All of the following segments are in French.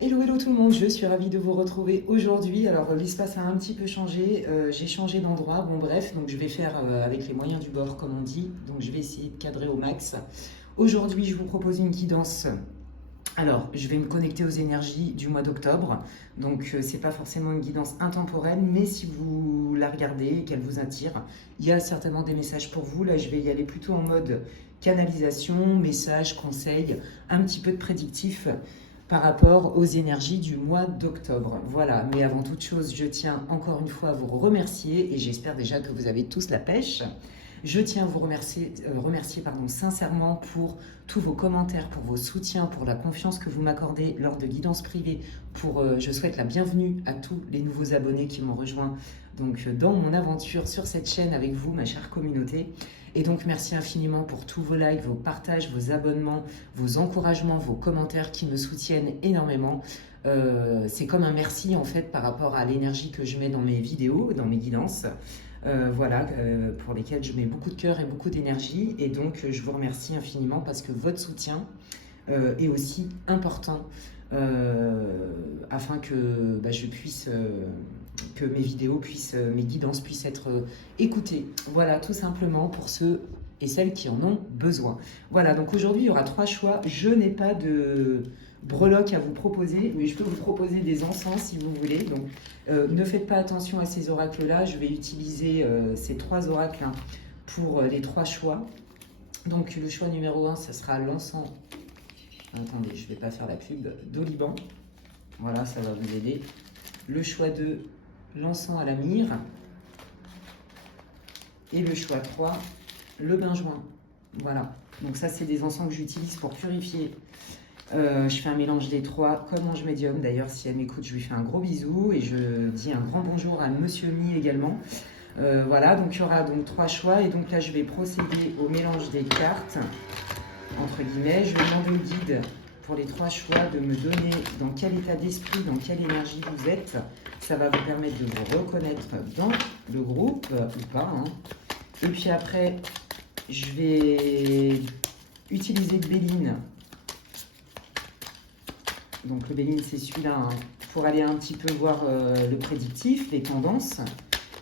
Hello, hello tout le monde, je suis ravie de vous retrouver aujourd'hui. Alors l'espace a un petit peu changé, j'ai changé d'endroit, bon bref, donc je vais faire avec les moyens du bord comme on dit, donc je vais essayer de cadrer au max. Aujourd'hui je vous propose une guidance. Alors je vais me connecter aux énergies du mois d'octobre, donc c'est pas forcément une guidance intemporelle, mais si vous la regardez et qu'elle vous attire, il y a certainement des messages pour vous. Là je vais y aller plutôt en mode canalisation, messages, conseils, un petit peu de prédictif par rapport aux énergies du mois d'octobre. Voilà, mais avant toute chose, je tiens encore une fois à vous remercier et j'espère déjà que vous avez tous la pêche. Je tiens à vous remercier sincèrement pour tous vos commentaires, pour vos soutiens, pour la confiance que vous m'accordez lors de guidances privées. Je souhaite la bienvenue à tous les nouveaux abonnés qui m'ont rejoint dans mon aventure sur cette chaîne avec vous, ma chère communauté. Et donc merci infiniment pour tous vos likes, vos partages, vos abonnements, vos encouragements, vos commentaires qui me soutiennent énormément. C'est comme un merci en fait par rapport à l'énergie que je mets dans mes vidéos, dans mes guidances. Pour lesquelles je mets beaucoup de cœur et beaucoup d'énergie. Et donc, je vous remercie infiniment parce que votre soutien est aussi important afin que je puisse, que mes vidéos puissent, mes guidances puissent être écoutées. Voilà, tout simplement pour ceux et celles qui en ont besoin. Voilà, donc aujourd'hui, il y aura 3 choix. Je n'ai pas de breloques à vous proposer, mais je peux vous proposer des encens si vous voulez. Donc, ne faites pas attention à ces oracles-là. Je vais utiliser ces 3 oracles pour les 3 choix. Donc, le choix numéro 1, ça sera l'encens. Attendez, je ne vais pas faire la pub. D'Oliban. Voilà, ça va vous aider. Le choix 2, l'encens à la myrrhe. Et le choix 3, le benjoin. Voilà. Donc ça, c'est des encens que j'utilise pour purifier. Je fais un mélange des 3 comme ange médium. D'ailleurs, si elle m'écoute, je lui fais un gros bisou et je dis un grand bonjour à Monsieur Mi également. Voilà, donc il y aura donc 3 choix et donc là, je vais procéder au mélange des cartes, entre guillemets. Je vais demander au guide pour les 3 choix de me donner dans quel état d'esprit, dans quelle énergie vous êtes. Ça va vous permettre de vous reconnaître dans le groupe ou pas. Et puis après, je vais utiliser le Béline. Donc le Béline, c'est celui-là, pour aller un petit peu voir le prédictif, les tendances.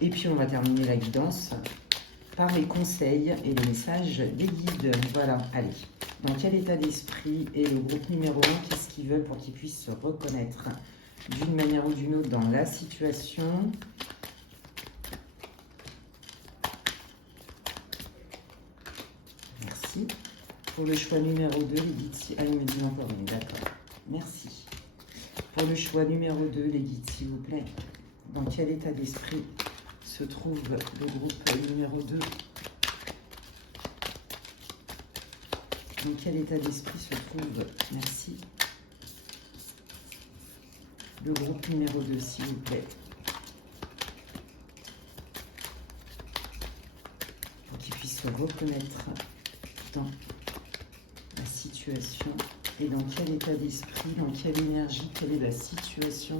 Et puis on va terminer la guidance par les conseils et les messages des guides. Voilà, allez. Dans quel état d'esprit est le groupe numéro 1? Qu'est-ce qu'ils veulent pour qu'ils puissent se reconnaître d'une manière ou d'une autre dans la situation? Merci. Pour le choix numéro 2, les guides... Ah, il me dit encore une, d'accord. Merci. Pour le choix numéro 2, les guides, s'il vous plaît, dans quel état d'esprit se trouve le groupe numéro 2? Dans quel état d'esprit se trouve, merci, le groupe numéro 2, s'il vous plaît, pour qu'ils puissent se reconnaître dans la situation? Et dans quel état d'esprit, dans quelle énergie, quelle est la situation?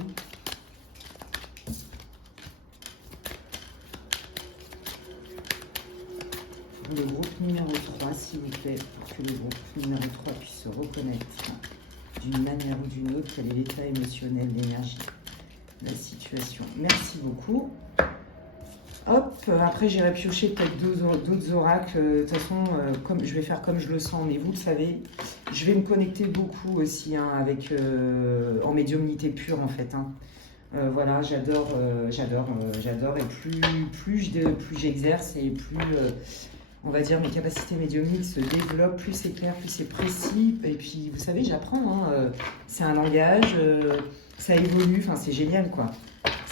Pour le groupe numéro 3, s'il vous plaît, pour que le groupe numéro 3 puisse se reconnaître d'une manière ou d'une autre, quel est l'état émotionnel, l'énergie, la situation. Merci beaucoup. Hop, après j'irai piocher peut-être d'autres oracles. De toute façon, je vais faire comme je le sens, mais vous le savez, je vais me connecter beaucoup aussi en médiumnité pure en fait. Voilà, j'adore et plus j'exerce et plus, on va dire, mes capacités médiumniques se développent, plus c'est clair, plus c'est précis. Et puis, vous savez, j'apprends, c'est un langage, ça évolue, enfin c'est génial quoi.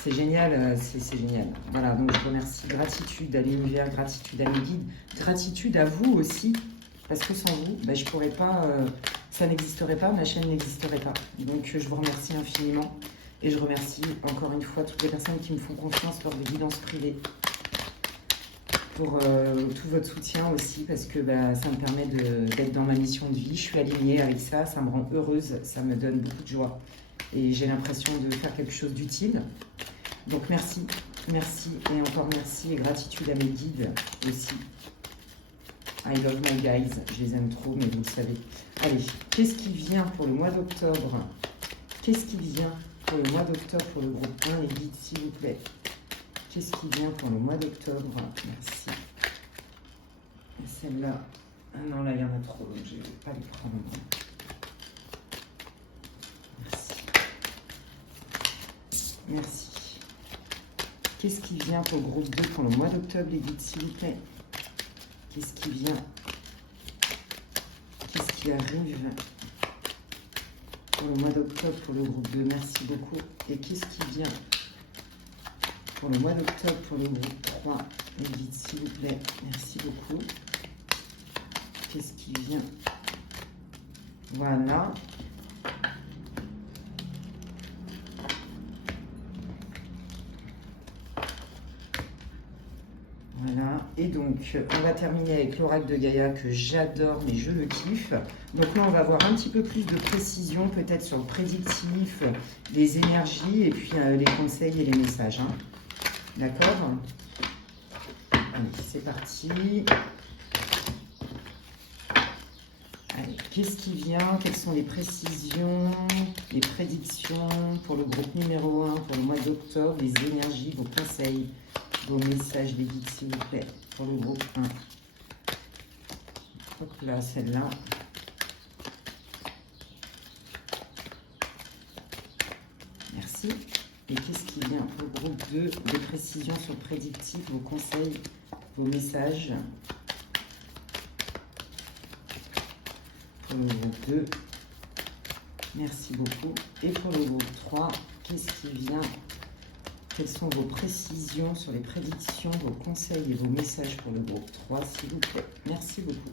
C'est génial, c'est génial. Voilà, donc je remercie, gratitude à l'univers, gratitude à mes guides, gratitude à vous aussi, parce que sans vous, je pourrais pas, ça n'existerait pas, ma chaîne n'existerait pas. Donc je vous remercie infiniment et je remercie encore une fois toutes les personnes qui me font confiance lors de guidances privées pour tout votre soutien aussi, parce que ça me permet d'être dans ma mission de vie. Je suis alignée avec ça, ça me rend heureuse, ça me donne beaucoup de joie et j'ai l'impression de faire quelque chose d'utile. Donc merci, merci et encore merci et gratitude à mes guides aussi. I love my guys, je les aime trop, mais vous le savez. Allez, qu'est-ce qui vient pour le mois d'octobre? Qu'est-ce qui vient pour le mois d'octobre pour le groupe 1, les guides, s'il vous plaît? Qu'est-ce qui vient pour le mois d'octobre? Merci. Celle-là, ah non, là, il y en a trop, donc je ne vais pas les prendre. Merci. Merci. Qu'est-ce qui vient pour le groupe 2 pour le mois d'octobre, les guides, s'il vous plaît? Qu'est-ce qui vient? Qu'est-ce qui arrive pour le mois d'octobre pour le groupe 2? Merci beaucoup. Et qu'est-ce qui vient pour le mois d'octobre pour le groupe 3, les guides, s'il vous plaît? Merci beaucoup. Qu'est-ce qui vient? Voilà. Voilà. Et donc, on va terminer avec l'oracle de Gaïa que j'adore, mais je le kiffe. Donc là, on va avoir un petit peu plus de précision, peut-être sur le prédictif, les énergies, et puis les conseils et les messages. Hein. D'accord? Allez, c'est parti. Allez, qu'est-ce qui vient? Quelles sont les précisions, les prédictions pour le groupe numéro 1, pour le mois d'octobre, les énergies, vos conseils, vos messages, les guides, s'il vous plaît, pour le groupe 1. Hop là, celle-là. Merci. Et qu'est-ce qui vient pour le groupe 2? Des précisions sur le prédictif, vos conseils, vos messages. Pour le groupe 2, merci beaucoup. Et pour le groupe 3, qu'est-ce qui vient? Quelles sont vos précisions sur les prédictions, vos conseils et vos messages pour le groupe 3, s'il vous plaît? Merci beaucoup.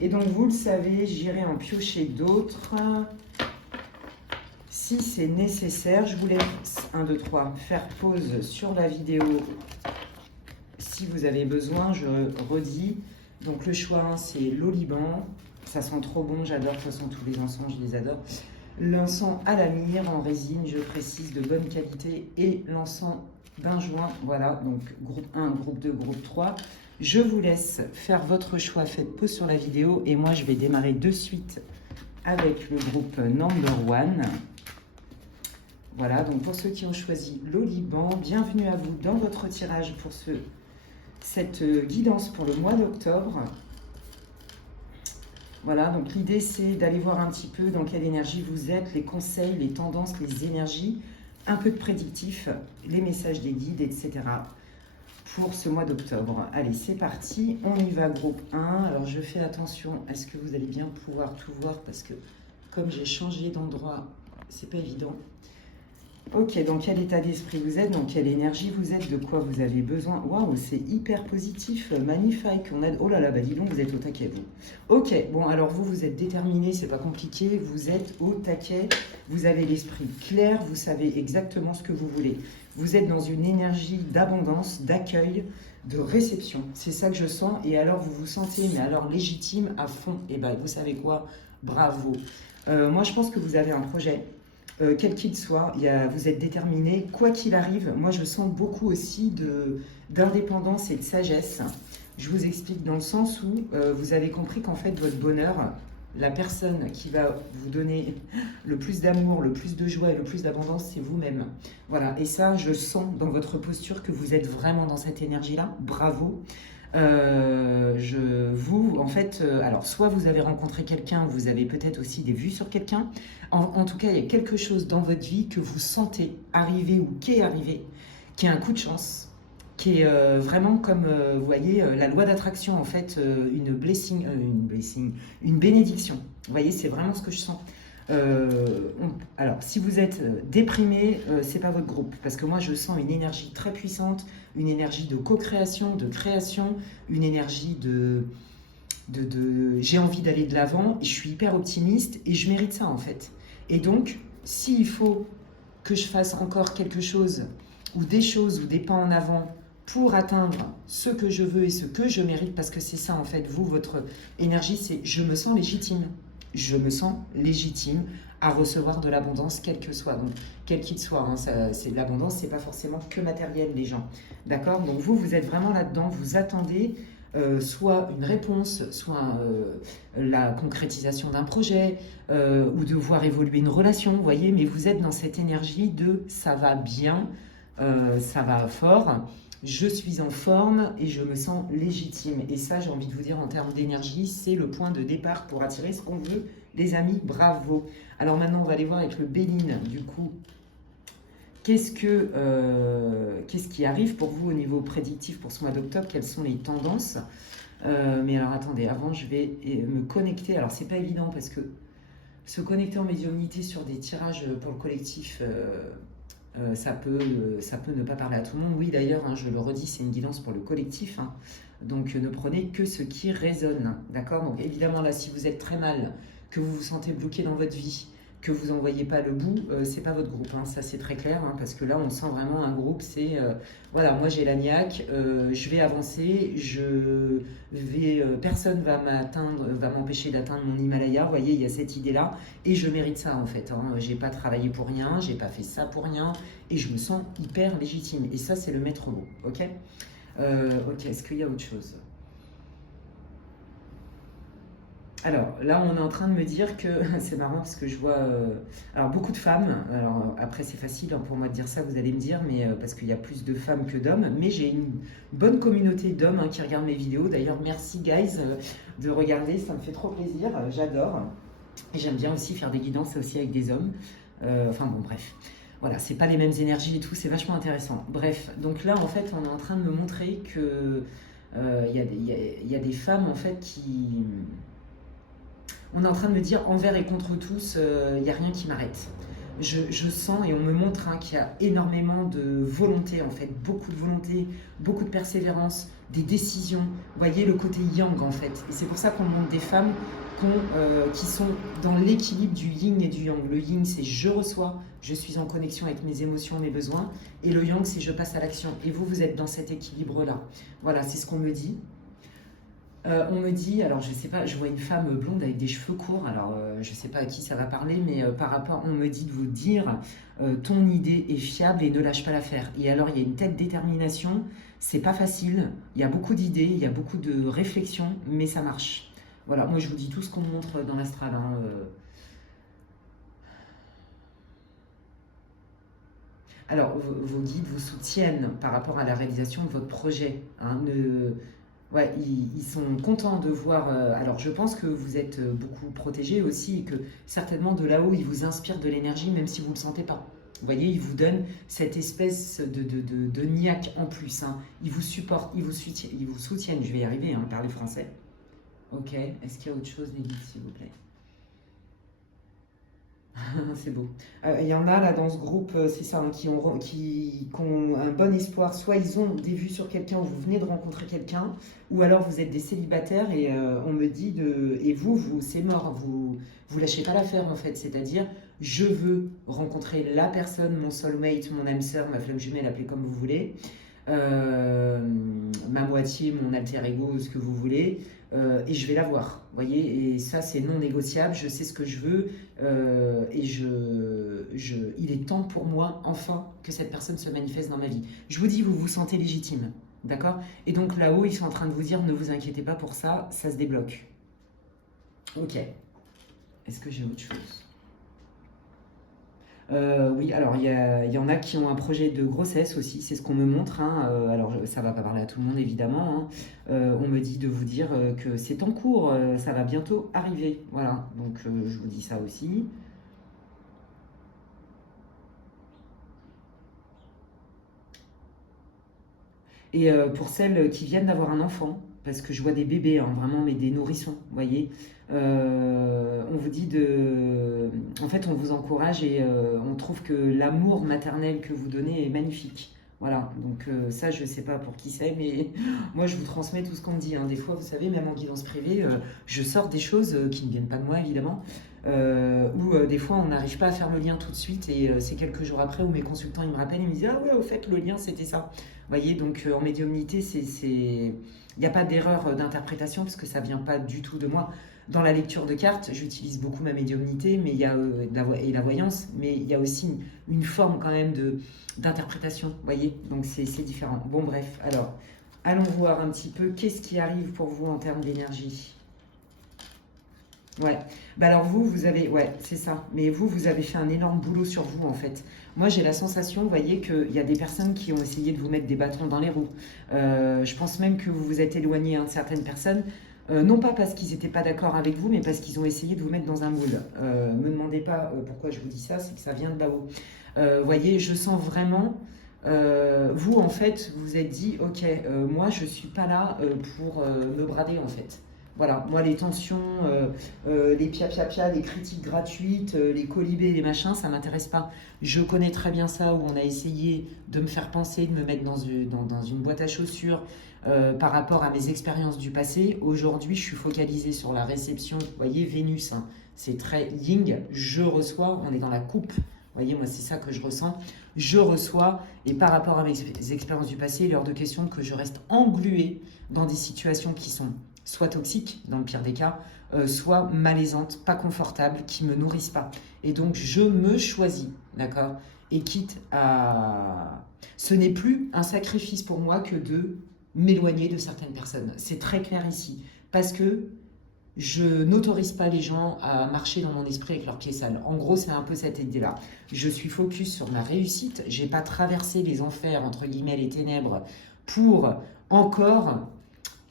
Et donc, vous le savez, j'irai en piocher d'autres. Si c'est nécessaire, je vous laisse 1, 2, 3 faire pause sur la vidéo si vous avez besoin. Je redis. Donc, le choix, c'est l'oliban. Ça sent trop bon, j'adore. De toute façon, tous les encens, je les adore. L'encens à la myrrhe en résine, je précise, de bonne qualité. Et l'encens d'un joint. Voilà, donc groupe 1, groupe 2, groupe 3. Je vous laisse faire votre choix. Faites pause sur la vidéo. Et moi, je vais démarrer de suite avec le groupe number 1. Voilà, donc pour ceux qui ont choisi l'oliban, bienvenue à vous dans votre tirage pour cette guidance pour le mois d'octobre. Voilà, donc l'idée c'est d'aller voir un petit peu dans quelle énergie vous êtes, les conseils, les tendances, les énergies, un peu de prédictif, les messages des guides, etc. pour ce mois d'octobre. Allez, c'est parti, on y va, groupe 1. Alors je fais attention, est-ce que vous allez bien pouvoir tout voir? Parce que comme j'ai changé d'endroit, c'est pas évident. Ok, dans quel état d'esprit vous êtes, dans quelle énergie vous êtes, de quoi vous avez besoin? Waouh, c'est hyper positif, magnifique. Oh là là, bah dis donc, vous êtes au taquet, vous. Ok, bon, alors vous êtes déterminé, c'est pas compliqué, vous êtes au taquet, vous avez l'esprit clair, vous savez exactement ce que vous voulez. Vous êtes dans une énergie d'abondance, d'accueil, de réception. C'est ça que je sens, et alors vous vous sentez, mais alors légitime à fond. Et ben, vous savez quoi? Bravo. Moi, je pense que vous avez un projet. Quel qu'il soit, vous êtes déterminé, quoi qu'il arrive. Moi, je sens beaucoup aussi d'indépendance et de sagesse. Je vous explique dans le sens où vous avez compris qu'en fait, votre bonheur, la personne qui va vous donner le plus d'amour, le plus de joie et le plus d'abondance, c'est vous-même. Voilà, et ça, je sens dans votre posture que vous êtes vraiment dans cette énergie-là. Bravo. Alors soit vous avez rencontré quelqu'un, vous avez peut-être aussi des vues sur quelqu'un. En tout cas, il y a quelque chose dans votre vie que vous sentez arriver ou qui est arrivé, qui est un coup de chance, qui est vraiment comme, vous voyez, la loi d'attraction, en fait, une bénédiction. Vous voyez, c'est vraiment ce que je sens. Alors, si vous êtes déprimé, c'est pas votre groupe, parce que moi je sens une énergie très puissante, une énergie de co-création, de création, une énergie de j'ai envie d'aller de l'avant, et je suis hyper optimiste et je mérite ça en fait. Et donc, s'il faut que je fasse encore quelque chose ou des pas en avant pour atteindre ce que je veux et ce que je mérite, parce que c'est ça en fait, vous, votre énergie, c'est je me sens légitime. Je me sens légitime à recevoir de l'abondance, quel que soit, donc quel qu'il soit. Hein, l'abondance, c'est pas forcément que matériel, les gens. D'accord? Donc vous êtes vraiment là-dedans, vous attendez soit une réponse, soit la concrétisation d'un projet, ou de voir évoluer une relation, vous voyez, mais vous êtes dans cette énergie de ça va bien, ça va fort, je suis en forme et je me sens légitime. Et ça, j'ai envie de vous dire, en termes d'énergie, c'est le point de départ pour attirer ce qu'on veut. Les amis, bravo. Alors maintenant, on va aller voir avec le Béline, du coup. Qu'est-ce qui arrive pour vous au niveau prédictif pour ce mois d'octobre? Quelles sont les tendances? Mais alors attendez, avant je vais me connecter. Alors c'est pas évident parce que se connecter en médiumnité sur des tirages pour le collectif, ça peut ne pas parler à tout le monde. Oui d'ailleurs, hein, je le redis, c'est une guidance pour le collectif. Hein. Donc ne prenez que ce qui résonne. D'accord? Donc évidemment là, si vous êtes très mal, que vous vous sentez bloqué dans votre vie, que vous n'en voyez pas le bout, c'est pas votre groupe, hein, ça c'est très clair, hein, parce que là on sent vraiment un groupe, c'est voilà, moi j'ai la niaque, je vais avancer, personne va m'empêcher d'atteindre mon Himalaya, vous voyez, il y a cette idée-là, et je mérite ça en fait, hein, j'ai pas travaillé pour rien, j'ai pas fait ça pour rien, et je me sens hyper légitime, et ça c'est le maître mot, ok. Ok, est-ce qu'il y a autre chose? Alors là, on est en train de me dire que c'est marrant parce que je vois alors beaucoup de femmes. Alors après, c'est facile hein, pour moi de dire ça, vous allez me dire, mais parce qu'il y a plus de femmes que d'hommes. Mais j'ai une bonne communauté d'hommes hein, qui regardent mes vidéos. D'ailleurs, merci guys de regarder, ça me fait trop plaisir. J'adore. Et j'aime bien aussi faire des guidances aussi avec des hommes. Enfin bon, bref. Voilà, c'est pas les mêmes énergies et tout, c'est vachement intéressant. Bref, donc là, en fait, on est en train de me montrer que il y a des femmes en fait qui on est en train de me dire envers et contre tous, il n'y a rien qui m'arrête. Je sens et on me montre hein, qu'il y a énormément de volonté, en fait, beaucoup de volonté, beaucoup de persévérance, des décisions. Vous voyez le côté yang, en fait. Et c'est pour ça qu'on montre des femmes qui sont dans l'équilibre du yin et du yang. Le yin, c'est je reçois, je suis en connexion avec mes émotions, mes besoins. Et le yang, c'est je passe à l'action. Et vous, vous êtes dans cet équilibre-là. Voilà, c'est ce qu'on me dit. On me dit, alors je sais pas, je vois une femme blonde avec des cheveux courts, alors je sais pas à qui ça va parler, mais par rapport, on me dit de vous dire, ton idée est fiable et ne lâche pas l'affaire. Et alors il y a une telle détermination, c'est pas facile, il y a beaucoup d'idées, il y a beaucoup de réflexions, mais ça marche. Voilà, moi je vous dis tout ce qu'on me montre dans l'astral. Hein, Alors, vos guides vous soutiennent par rapport à la réalisation de votre projet. Hein, ouais, ils sont contents de voir. Alors, je pense que vous êtes beaucoup protégés aussi et que certainement de là-haut, ils vous inspirent de l'énergie, même si vous ne le sentez pas. Vous voyez, ils vous donnent cette espèce de niaque en plus. Hein. Ils vous supportent, ils vous soutiennent. Je vais y arriver, hein, parler français. Ok, est-ce qu'il y a autre chose, les guides, s'il vous plaît? C'est beau. Il y en a là dans ce groupe, c'est ça, hein, qui ont un bon espoir. Soit ils ont des vues sur quelqu'un, ou vous venez de rencontrer quelqu'un, ou alors vous êtes des célibataires et on me dit de. Et c'est mort, vous lâchez pas l'affaire en fait. C'est-à-dire, je veux rencontrer la personne, mon soulmate, mon âme sœur, ma flamme jumelle, appelez comme vous voulez, euh, ma moitié, mon alter ego, ce que vous voulez, et je vais la voir. Vous voyez, et ça c'est non négociable, je sais ce que je veux, et il est temps pour moi, enfin, que cette personne se manifeste dans ma vie. Je vous dis, vous vous sentez légitime, d'accord? Et donc là-haut, ils sont en train de vous dire, ne vous inquiétez pas pour ça, ça se débloque. Ok. Est-ce que j'ai autre chose? Oui, alors il y en a qui ont un projet de grossesse aussi, c'est ce qu'on me montre. Hein. Alors ça va pas parler à tout le monde évidemment. Hein. On me dit de vous dire que c'est en cours, ça va bientôt arriver. Voilà, donc je vous dis ça aussi. Et pour celles qui viennent d'avoir un enfant, parce que je vois des bébés, hein, vraiment, mais des nourrissons, vous voyez, on vous dit de. En fait, on vous encourage et on trouve que l'amour maternel que vous donnez est magnifique. Voilà, donc ça, je ne sais pas pour qui c'est, mais moi, je vous transmets tout ce qu'on me dit. Hein. Des fois, vous savez, même en guidance privée, je sors des choses qui ne viennent pas de moi, évidemment, où des fois, on n'arrive pas à faire le lien tout de suite, et c'est quelques jours après où mes consultants, ils me rappellent, ils me disent, ah ouais, au fait, le lien, c'était ça. Vous voyez, donc en médiumnité, il n'y a pas d'erreur d'interprétation parce que ça ne vient pas du tout de moi. Dans la lecture de cartes, j'utilise beaucoup ma médiumnité mais il y a, et la voyance, mais il y a aussi une forme quand même d'interprétation, vous voyez, donc c'est différent. Bon, bref, alors, Allons voir un petit peu qu'est-ce qui arrive pour vous en termes d'énergie. Ouais, bah alors vous avez, ouais, c'est ça. Mais vous avez fait un énorme boulot sur vous en fait. Moi j'ai la sensation, vous voyez, qu'il y a des personnes qui ont essayé de vous mettre des bâtons dans les roues. Je pense même que vous vous êtes éloigné de certaines personnes, non pas parce qu'ils n'étaient pas d'accord avec vous, mais parce qu'ils ont essayé de vous mettre dans un moule. Me demandez pas pourquoi je vous dis ça, c'est que ça vient de là-haut. Vous voyez, je sens vraiment, vous en fait, vous vous êtes dit, ok, moi je suis pas là pour me brader en fait. Voilà, moi les tensions, les pia-pia-pia, les critiques gratuites, les colibés, les machins, ça m'intéresse pas. Je connais très bien ça, où on a essayé de me faire penser, de me mettre dans une boîte à chaussures par rapport à mes expériences du passé. Aujourd'hui, je suis focalisée sur la réception. Vous voyez, Vénus, hein, c'est très yin, je reçois, on est dans la coupe. Vous voyez, moi, c'est ça que je ressens. Je reçois, et par rapport à mes expériences du passé, il est hors de question que je reste engluée dans des situations qui sont soit toxiques, dans le pire des cas, soit malaisantes, pas confortables, qui me nourrissent pas. Et donc, je me choisis, d'accord? Et quitte à... Ce n'est plus un sacrifice pour moi que de m'éloigner de certaines personnes. C'est très clair ici. Parce que je n'autorise pas les gens à marcher dans mon esprit avec leurs pieds sales. En gros, c'est un peu cette idée-là. Je suis focus sur ma réussite. J'ai pas traversé les enfers, entre guillemets, les ténèbres, pour encore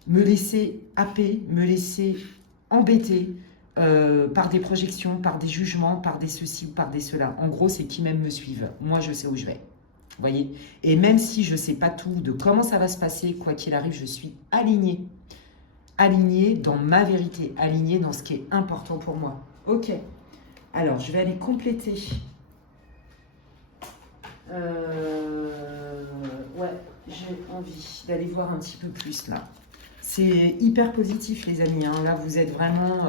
me laisser happer, me laisser embêter par des projections, par des jugements, par des ceci ou par des cela. En gros, c'est qui même me suivent. Moi, je sais où je vais. Vous voyez? Et même si je ne sais pas tout de comment ça va se passer, quoi qu'il arrive, je suis alignée. Alignée dans ma vérité, alignée dans ce qui est important pour moi. Ok. Alors, je vais aller compléter. Ouais, j'ai envie d'aller voir un petit peu plus là. C'est hyper positif, les amis. Hein. Là, vous êtes vraiment...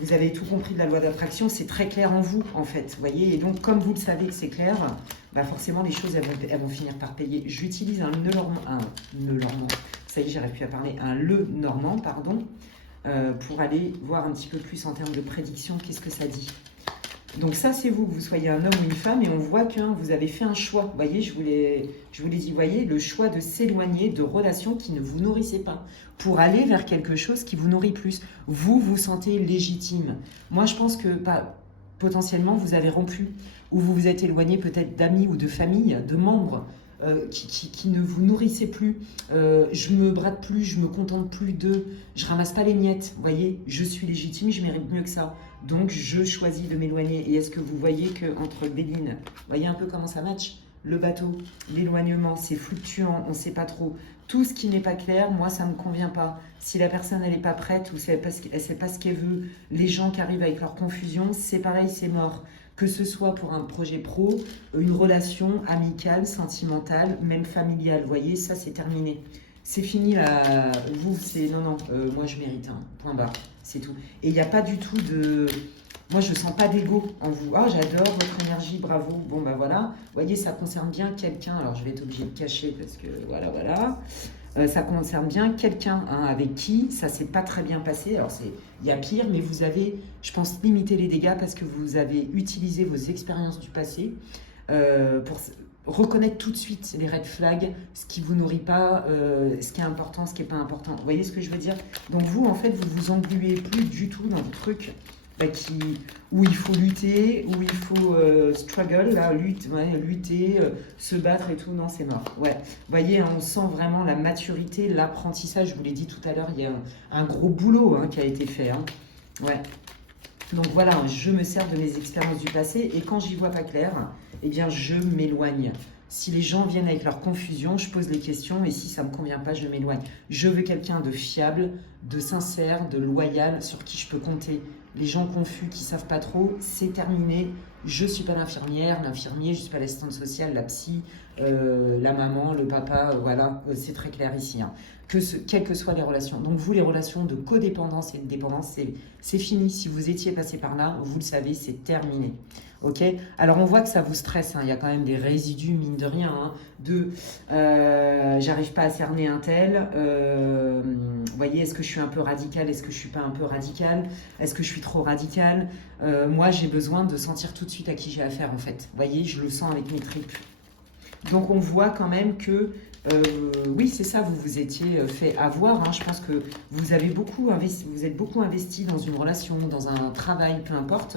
vous avez tout compris de la loi d'attraction. C'est très clair en vous, en fait. Vous voyez? Et donc, comme vous le savez que c'est clair, bah forcément, les choses, elles vont finir par payer. J'utilise un nœud normand. Ça y est, j'arrive plus à parler. Un le normand, pardon, pour aller voir un petit peu plus en termes de prédiction. Qu'est-ce que ça dit? Donc ça, c'est vous, que vous soyez un homme ou une femme, et on voit que vous avez fait un choix. Vous voyez, je vous l'ai dit, voyez, le choix de s'éloigner de relations qui ne vous nourrissaient pas, pour aller vers quelque chose qui vous nourrit plus. Vous vous sentez légitime. Moi, je pense que potentiellement, vous avez rompu, ou vous vous êtes éloigné peut-être d'amis ou de famille, de membres, qui ne vous nourrissaient plus. Je me brade plus, je me contente plus d'eux, je ramasse pas les miettes. Vous voyez, je suis légitime, je mérite mieux que ça. Donc, je choisis de m'éloigner. Et est-ce que vous voyez qu'entre Béline, vous voyez un peu comment ça match? Le bateau, l'éloignement, c'est fluctuant, on ne sait pas trop. Tout ce qui n'est pas clair, moi, ça ne me convient pas. Si la personne, elle n'est pas prête ou elle ne sait pas ce qu'elle veut, les gens qui arrivent avec leur confusion, c'est pareil, c'est mort. Que ce soit pour un projet pro, une relation amicale, sentimentale, même familiale. Vous voyez, ça, c'est terminé. C'est fini là. Vous, c'est non, moi je mérite un point barre, c'est tout. Et il n'y a pas du tout de. Moi, je sens pas d'ego en vous. Ah, j'adore votre énergie, bravo. Bon, bah voilà. Vous voyez, ça concerne bien quelqu'un. Alors, je vais être obligée de cacher parce que voilà. Ça concerne bien quelqu'un avec qui ça s'est pas très bien passé. Alors, il y a pire, mais vous avez, je pense, limité les dégâts parce que vous avez utilisé vos expériences du passé pour reconnaître tout de suite les red flags, ce qui vous nourrit pas, ce qui est important, ce qui est pas important. Vous voyez ce que je veux dire? Donc vous, en fait, vous vous engluez plus du tout dans des trucs où il faut lutter, où il faut struggle, là, lutter, se battre et tout. Non, c'est mort. Ouais. Vous voyez, on sent vraiment la maturité, l'apprentissage. Je vous l'ai dit tout à l'heure, il y a un gros boulot qui a été fait. Ouais. Donc voilà, je me sers de mes expériences du passé et quand j'y vois pas clair, eh bien je m'éloigne. Si les gens viennent avec leur confusion, je pose les questions et si ça me convient pas, je m'éloigne. Je veux quelqu'un de fiable, de sincère, de loyal, sur qui je peux compter. Les gens confus qui savent pas trop, c'est terminé. Je suis pas l'infirmière, l'infirmier, je suis pas l'assistante sociale, la psy, la maman, le papa, voilà, c'est très clair ici. Quelles que soient les relations. Donc vous, les relations de codépendance et de dépendance, c'est fini. Si vous étiez passé par là, vous le savez, c'est terminé. Ok? Alors on voit que ça vous stresse, il y a quand même des résidus, mine de rien, j'arrive pas à cerner un tel, vous voyez, est-ce que je suis un peu radical, est-ce que je suis pas un peu radical, est-ce que je suis trop radical, moi j'ai besoin de sentir tout de suite à qui j'ai affaire en fait, vous voyez, je le sens avec mes tripes. Donc on voit quand même que, oui c'est ça, vous vous étiez fait avoir, hein. Je pense que vous avez beaucoup investi, vous êtes beaucoup investi dans une relation, dans un travail, peu importe,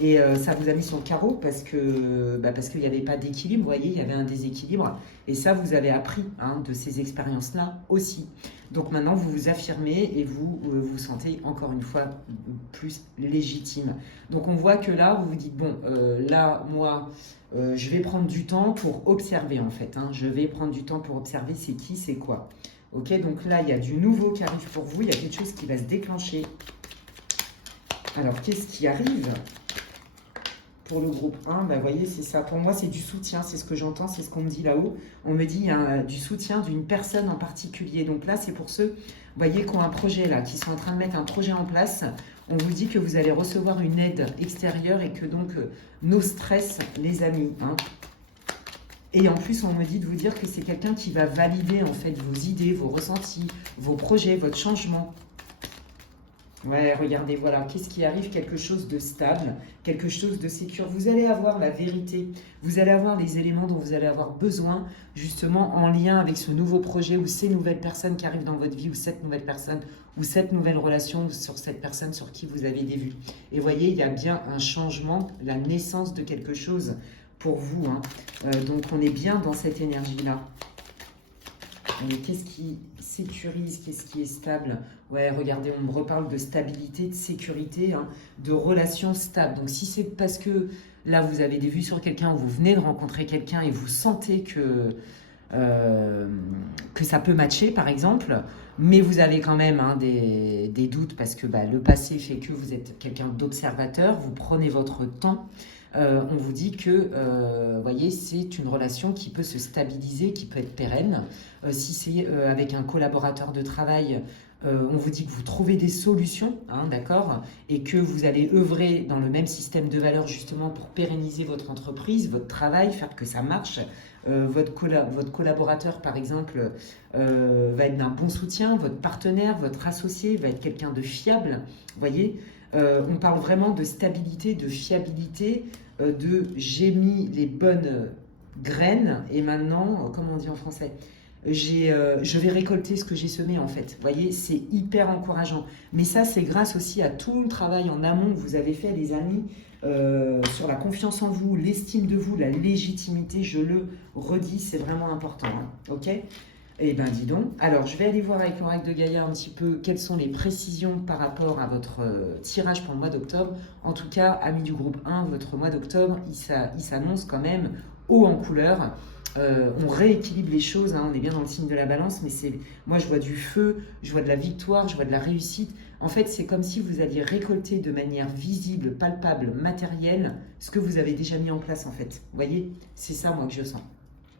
et ça vous a mis sur le carreau parce qu'il n'y avait pas d'équilibre, vous voyez, il y avait un déséquilibre, et ça vous avez appris, hein, de ces expériences-là aussi. Donc maintenant vous vous affirmez et vous vous sentez encore une fois plus légitime. Donc on voit que là vous vous dites, bon là moi... je vais prendre du temps pour observer en fait, hein. Je vais prendre du temps pour observer c'est qui, c'est quoi. Ok, donc là, il y a du nouveau qui arrive pour vous. Il y a quelque chose qui va se déclencher. Alors, qu'est-ce qui arrive pour le groupe 1? Bah, vous voyez, c'est ça. Pour moi, c'est du soutien. C'est ce que j'entends, c'est ce qu'on me dit là-haut. On me dit il y a du soutien d'une personne en particulier. Donc là, c'est pour ceux, vous voyez, qui ont un projet là, qui sont en train de mettre un projet en place. On vous dit que vous allez recevoir une aide extérieure et que donc, nos stress, les amis, hein. Et en plus, on me dit de vous dire que c'est quelqu'un qui va valider en fait vos idées, vos ressentis, vos projets, votre changement. Ouais, regardez, voilà, qu'est-ce qui arrive? Quelque chose de stable, quelque chose de sécure. Vous allez avoir la vérité, vous allez avoir les éléments dont vous allez avoir besoin, justement en lien avec ce nouveau projet ou ces nouvelles personnes qui arrivent dans votre vie, ou cette nouvelle personne, ou cette nouvelle relation sur cette personne sur qui vous avez des vues. Et voyez, il y a bien un changement, la naissance de quelque chose pour vous, hein. Donc on est bien dans cette énergie-là. Qu'est-ce qui sécurise, qu'est-ce qui est stable? Ouais, regardez, on me reparle de stabilité, de sécurité, hein, de relations stables. Donc si c'est parce que là, vous avez des vues sur quelqu'un ou vous venez de rencontrer quelqu'un et vous sentez que ça peut matcher, par exemple, mais vous avez quand même, hein, des doutes parce que le passé fait que vous êtes quelqu'un d'observateur, vous prenez votre temps. On vous dit que, voyez, c'est une relation qui peut se stabiliser, qui peut être pérenne. Si c'est avec un collaborateur de travail, on vous dit que vous trouvez des solutions, hein, d'accord, et que vous allez œuvrer dans le même système de valeurs justement pour pérenniser votre entreprise, votre travail, faire que ça marche. Votre collaborateur, par exemple, va être d'un bon soutien, votre partenaire, votre associé va être quelqu'un de fiable, voyez. On parle vraiment de stabilité, de fiabilité, de j'ai mis les bonnes graines et maintenant, comment on dit en français, je vais récolter ce que j'ai semé en fait. Vous voyez, c'est hyper encourageant. Mais ça, c'est grâce aussi à tout le travail en amont que vous avez fait, les amis, sur la confiance en vous, l'estime de vous, la légitimité, je le redis, c'est vraiment important. Hein, ok ? Eh bien, dis donc. Alors, je vais aller voir avec l'oracle de Gaïa un petit peu quelles sont les précisions par rapport à votre tirage pour le mois d'octobre. En tout cas, amis du groupe 1, votre mois d'octobre, il s'annonce quand même haut en couleur. On rééquilibre les choses, hein, on est bien dans le signe de la balance, mais moi je vois du feu, je vois de la victoire, je vois de la réussite. En fait, c'est comme si vous alliez récolter de manière visible, palpable, matérielle, ce que vous avez déjà mis en place en fait. Vous voyez, c'est ça moi que je sens.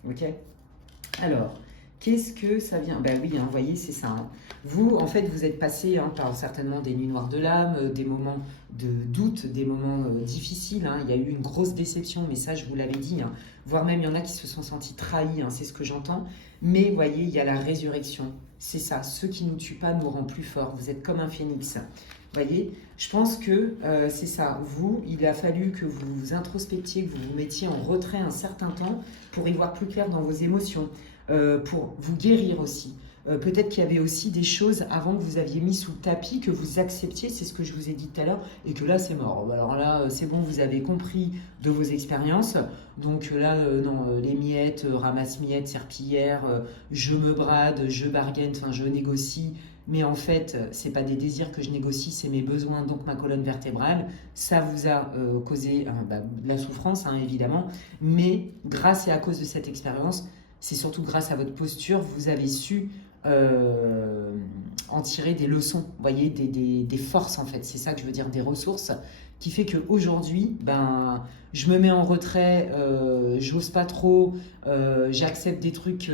Ok ? Alors, qu'est-ce que ça vient? Ben oui, hein, vous voyez, c'est ça. Hein. Vous, en fait, vous êtes passé par certainement des nuits noires de l'âme, des moments de doute, des moments difficiles. Hein. Il y a eu une grosse déception, mais ça, je vous l'avais dit. Hein. Voire même, il y en a qui se sont sentis trahis, hein, c'est ce que j'entends. Mais, vous voyez, il y a la résurrection. C'est ça, ce qui ne nous tue pas nous rend plus forts. Vous êtes comme un phénix. Vous voyez, je pense que c'est ça. Vous, il a fallu que vous vous introspectiez, que vous vous mettiez en retrait un certain temps pour y voir plus clair dans vos émotions. Pour vous guérir aussi. Peut-être qu'il y avait aussi des choses avant que vous aviez mis sous le tapis, que vous acceptiez, c'est ce que je vous ai dit tout à l'heure, et que là c'est mort. Alors là c'est bon, vous avez compris de vos expériences, donc là non, les miettes, ramasse-miettes, serpillière, je me brade, je bargaine, enfin je négocie, mais en fait c'est pas des désirs que je négocie, c'est mes besoins, donc ma colonne vertébrale, ça vous a causé de la souffrance hein, évidemment, mais grâce et à cause de cette expérience, c'est surtout grâce à votre posture, vous avez su en tirer des leçons, vous voyez, des forces en fait, c'est ça que je veux dire, des ressources, qui fait qu'aujourd'hui, je me mets en retrait, j'ose pas trop, j'accepte des trucs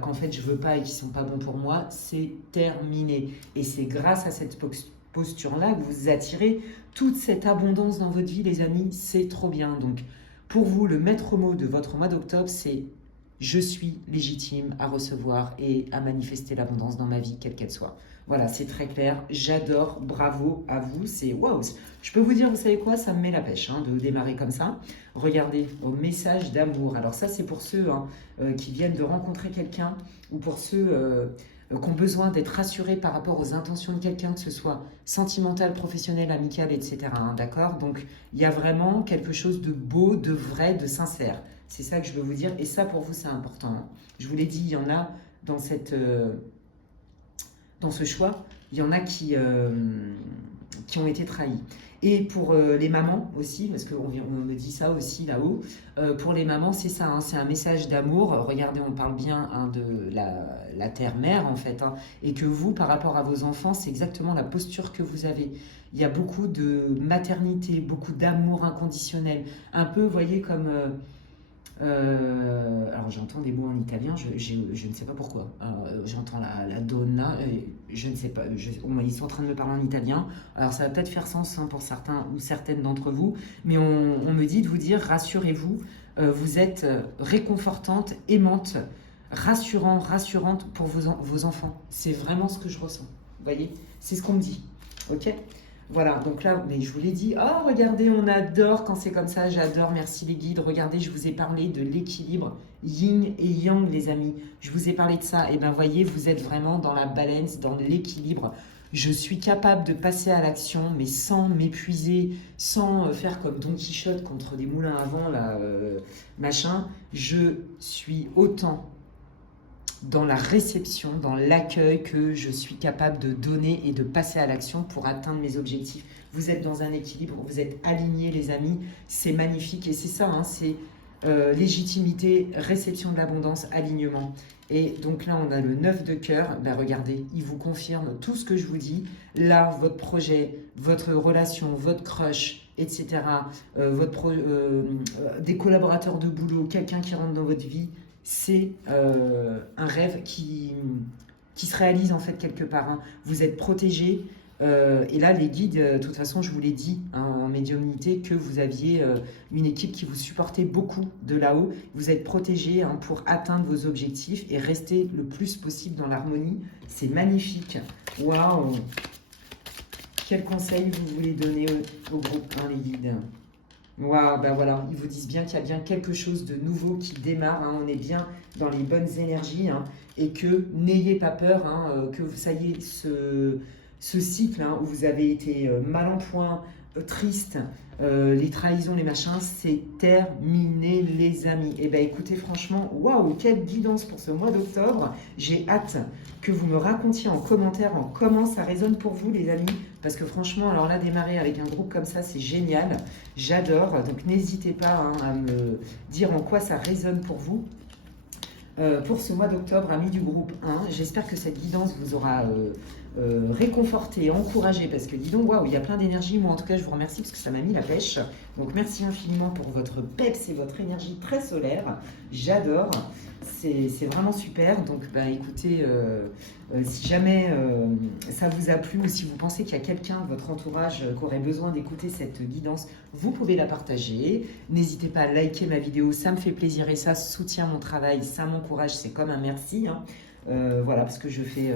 qu'en fait je veux pas et qui sont pas bons pour moi, c'est terminé. Et c'est grâce à cette posture-là que vous attirez toute cette abondance dans votre vie, les amis, c'est trop bien. Donc pour vous, le maître mot de votre mois d'octobre, c'est je suis légitime à recevoir et à manifester l'abondance dans ma vie, quelle qu'elle soit. Voilà, c'est très clair. J'adore. Bravo à vous. C'est waouh. Je peux vous dire, vous savez quoi? Ça me met la pêche hein, de démarrer comme ça. Regardez, au message d'amour. Alors ça, c'est pour ceux hein, qui viennent de rencontrer quelqu'un ou pour ceux qui ont besoin d'être rassurés par rapport aux intentions de quelqu'un, que ce soit sentimental, professionnel, amical, etc. hein, d'accord? Donc, il y a vraiment quelque chose de beau, de vrai, de sincère. C'est ça que je veux vous dire. Et ça, pour vous, c'est important. Hein. Je vous l'ai dit, il y en a dans dans ce choix, il y en a qui ont été trahis. Et pour les mamans aussi, parce qu'on me dit ça aussi là-haut, pour les mamans, c'est ça, hein, c'est un message d'amour. Regardez, on parle bien hein, de la terre-mère en fait, hein, et que vous, par rapport à vos enfants, c'est exactement la posture que vous avez. Il y a beaucoup de maternité, beaucoup d'amour inconditionnel, un peu, vous voyez, comme... alors j'entends des mots en italien, je ne sais pas pourquoi. J'entends la donna, je ne sais pas. Ils sont en train de me parler en italien. Alors ça va peut-être faire sens hein, pour certains ou certaines d'entre vous, mais on me dit de vous dire rassurez-vous, vous êtes réconfortante, aimante, rassurante pour vos enfants. C'est vraiment ce que je ressens. Vous voyez, c'est ce qu'on me dit. Ok? Voilà, donc là, mais je vous l'ai dit, oh regardez, on adore quand c'est comme ça, j'adore, merci les guides. Regardez, je vous ai parlé de l'équilibre yin et yang, les amis. Je vous ai parlé de ça, et bien voyez, vous êtes vraiment dans la balance, dans l'équilibre. Je suis capable de passer à l'action, mais sans m'épuiser, sans faire comme Don Quichotte contre des moulins à vent, là, machin. Je suis autant dans la réception, dans l'accueil que je suis capable de donner et de passer à l'action pour atteindre mes objectifs. Vous êtes dans un équilibre, vous êtes alignés les amis, c'est magnifique et c'est ça, hein, c'est légitimité, réception de l'abondance, alignement. Et donc là on a le 9 de cœur, ben regardez, il vous confirme tout ce que je vous dis. Là, votre projet, votre relation, votre crush, etc., des collaborateurs de boulot, quelqu'un qui rentre dans votre vie, c'est un rêve qui se réalise en fait quelque part. Hein. Vous êtes protégé. Et là, les guides, de toute façon, je vous l'ai dit hein, en médiumnité, que vous aviez une équipe qui vous supportait beaucoup de là-haut. Vous êtes protégé hein, pour atteindre vos objectifs et rester le plus possible dans l'harmonie. C'est magnifique. Waouh! Quel conseil vous voulez donner au groupe 1, les guides? Waouh, ben voilà, ils vous disent bien qu'il y a bien quelque chose de nouveau qui démarre, hein, on est bien dans les bonnes énergies, hein, et que n'ayez pas peur, hein, que ça y est, ce cycle hein, où vous avez été mal en point, triste, les trahisons, les machins, c'est terminé les amis. Et ben écoutez, franchement, waouh, quelle guidance pour ce mois d'octobre. J'ai hâte que vous me racontiez en commentaire en comment ça résonne pour vous les amis. Parce que franchement, alors là, démarrer avec un groupe comme ça, c'est génial. J'adore. Donc n'hésitez pas hein, à me dire en quoi ça résonne pour vous. Pour ce mois d'octobre, amis du groupe 1, j'espère que cette guidance vous aura réconforté, encouragé, parce que dis donc, waouh, il y a plein d'énergie. Moi, en tout cas, je vous remercie parce que ça m'a mis la pêche. Donc, merci infiniment pour votre peps et votre énergie très solaire. J'adore. C'est vraiment super. Donc, bah, écoutez, si jamais ça vous a plu ou si vous pensez qu'il y a quelqu'un de votre entourage qui aurait besoin d'écouter cette guidance, vous pouvez la partager. N'hésitez pas à liker ma vidéo, ça me fait plaisir et ça soutient mon travail, ça m'encourage, c'est comme un merci. Hein. Voilà, parce que je fais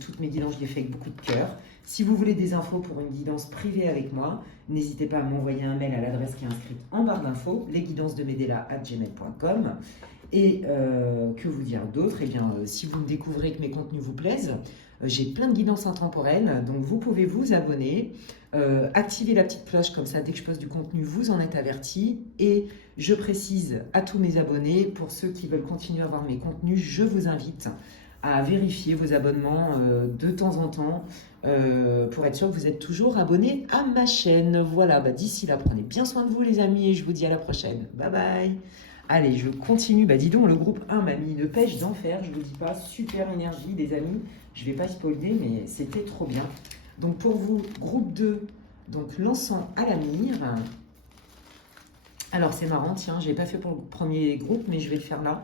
toutes mes guidances, je les fais avec beaucoup de cœur. Si vous voulez des infos pour une guidance privée avec moi, n'hésitez pas à m'envoyer un mail à l'adresse qui est inscrite en barre d'infos, lesguidancesdemedela@gmail.com. Et que vous dire d'autre? Eh bien, si vous me découvrez que mes contenus vous plaisent, j'ai plein de guidances intemporelles, donc vous pouvez vous abonner, activer la petite cloche, comme ça, dès que je poste du contenu, vous en êtes avertis. Et je précise à tous mes abonnés, pour ceux qui veulent continuer à voir mes contenus, je vous invite à vérifier vos abonnements de temps en temps pour être sûr que vous êtes toujours abonnés à ma chaîne. Voilà, bah, d'ici là, prenez bien soin de vous les amis et je vous dis à la prochaine. Bye bye. Allez, je continue. Bah dis donc, le groupe 1 m'a mis une pêche d'enfer, je vous dis pas, super énergie les amis. Je vais pas spoiler, mais c'était trop bien. Donc pour vous, groupe 2, donc l'encens à la myrrhe. Alors c'est marrant, tiens, j'ai pas fait pour le premier groupe, mais je vais le faire là.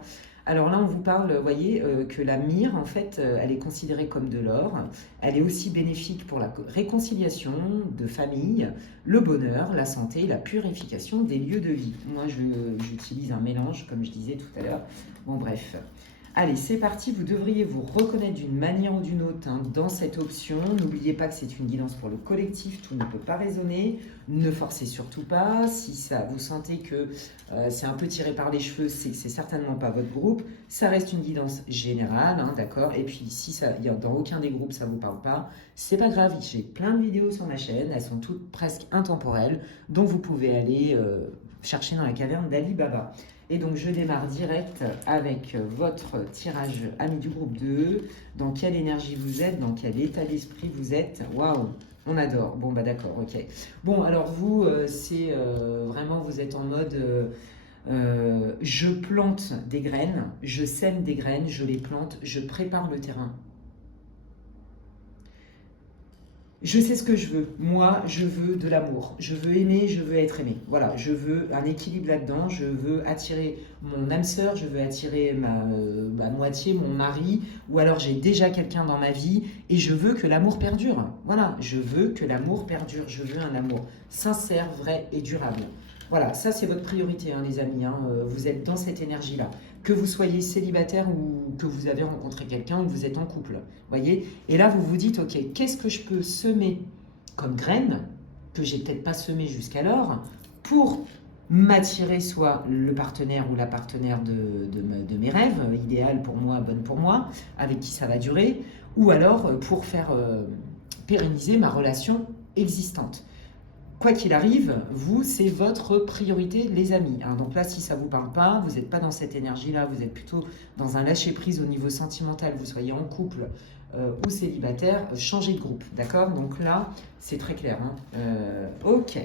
Alors là, on vous parle, vous voyez, que la myrrhe, en fait, elle est considérée comme de l'or. Elle est aussi bénéfique pour la réconciliation de famille, le bonheur, la santé, la purification des lieux de vie. Moi, j'utilise un mélange, comme je disais tout à l'heure. Bon, bref. Allez, c'est parti, vous devriez vous reconnaître d'une manière ou d'une autre hein, dans cette option. N'oubliez pas que c'est une guidance pour le collectif, tout ne peut pas résonner. Ne forcez surtout pas. Si ça, vous sentez que c'est un peu tiré par les cheveux, c'est que c'est certainement pas votre groupe. Ça reste une guidance générale, hein, d'accord. Et puis si ça, dans aucun des groupes ça vous parle pas, c'est pas grave. J'ai plein de vidéos sur ma chaîne, elles sont toutes presque intemporelles, donc vous pouvez aller chercher dans la caverne d'Ali Baba. Et donc, je démarre direct avec votre tirage ami du groupe 2. Dans quelle énergie vous êtes, dans quel état d'esprit vous êtes. Waouh, on adore. Bon, bah d'accord, ok. Bon, alors vous, c'est vraiment, vous êtes en mode... je plante des graines, je sème des graines, je les plante, je prépare le terrain. Je sais ce que je veux. Moi, je veux de l'amour. Je veux aimer, je veux être aimé. Voilà, je veux un équilibre là-dedans. Je veux attirer mon âme sœur, je veux attirer ma moitié, mon mari, ou alors j'ai déjà quelqu'un dans ma vie et je veux que l'amour perdure. Voilà, je veux que l'amour perdure. Je veux un amour sincère, vrai et durable. Voilà, ça c'est votre priorité, hein, les amis. Hein. Vous êtes dans cette énergie-là. Que vous soyez célibataire ou que vous avez rencontré quelqu'un ou que vous êtes en couple. Voyez. Et là, vous vous dites, ok, qu'est-ce que je peux semer comme graine que j'ai peut-être pas semé jusqu'alors pour m'attirer soit le partenaire ou la partenaire de mes rêves, idéal pour moi, bonne pour moi, avec qui ça va durer, ou alors pour faire pérenniser ma relation existante. Quoi qu'il arrive, vous, c'est votre priorité, les amis. Hein. Donc là, si ça ne vous parle pas, vous n'êtes pas dans cette énergie-là, vous êtes plutôt dans un lâcher-prise au niveau sentimental, vous soyez en couple ou célibataire, changez de groupe, d'accord? Donc là, c'est très clair. Hein. Ok,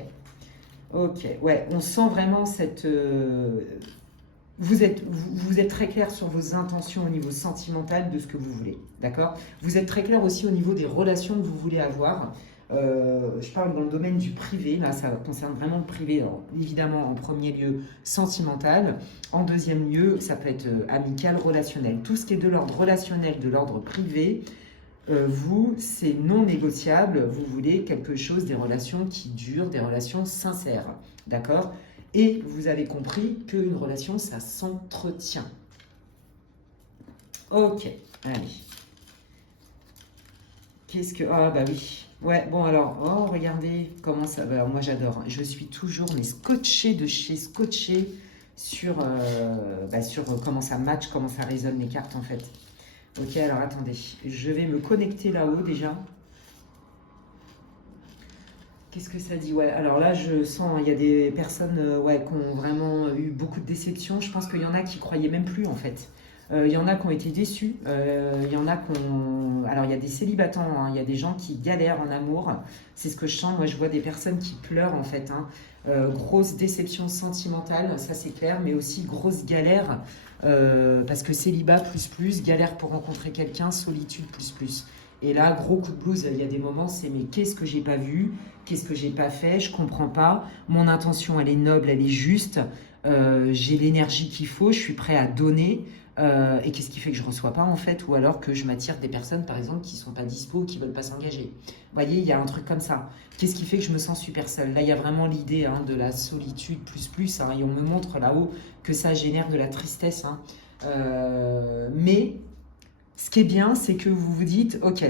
ouais, on sent vraiment cette... Vous êtes très clair sur vos intentions au niveau sentimental de ce que vous voulez, d'accord? Vous êtes très clair aussi au niveau des relations que vous voulez avoir. Je parle dans le domaine du privé, là ça concerne vraiment le privé, alors, évidemment en premier lieu sentimental, en deuxième lieu ça peut être amical, relationnel, tout ce qui est de l'ordre relationnel, de l'ordre privé, vous c'est non négociable, vous voulez quelque chose, des relations qui durent, des relations sincères, d'accord? Et vous avez compris qu'une relation ça s'entretient. Ok, allez. Qu'est-ce que... Ah bah oui. Ouais, bon alors, oh regardez comment ça va. Moi j'adore. Hein. Je suis toujours mais scotché de chez scotché sur, sur comment ça match, comment ça résonne les cartes en fait. Ok, alors attendez. Je vais me connecter là-haut déjà. Qu'est-ce que ça dit? Ouais, alors là je sens, il y a des personnes qui ont vraiment eu beaucoup de déceptions. Je pense qu'il y en a qui croyaient même plus en fait. Il y en a qui ont été déçus, il y en a qui ont... Alors, il y a des célibataires, hein, il y a des gens qui galèrent en amour. C'est ce que je sens. Moi, je vois des personnes qui pleurent, en fait. Hein. Grosse déception sentimentale, ça c'est clair, mais aussi grosse galère, parce que célibat plus, galère pour rencontrer quelqu'un, solitude plus. Et là, gros coup de blues, il y a des moments, c'est mais qu'est-ce que j'ai pas vu? Qu'est-ce que j'ai pas fait? Je comprends pas. Mon intention, elle est noble, elle est juste. J'ai l'énergie qu'il faut, je suis prêt à donner. Et qu'est-ce qui fait que je ne reçois pas en fait, ou alors que je m'attire des personnes par exemple qui ne sont pas dispo ou qui ne veulent pas s'engager. Vous voyez, il y a un truc comme ça. Qu'est-ce qui fait que je me sens super seule? Là, il y a vraiment l'idée hein, de la solitude plus, hein, et on me montre là-haut que ça génère de la tristesse. Hein. Mais ce qui est bien, c'est que vous vous dites, ok,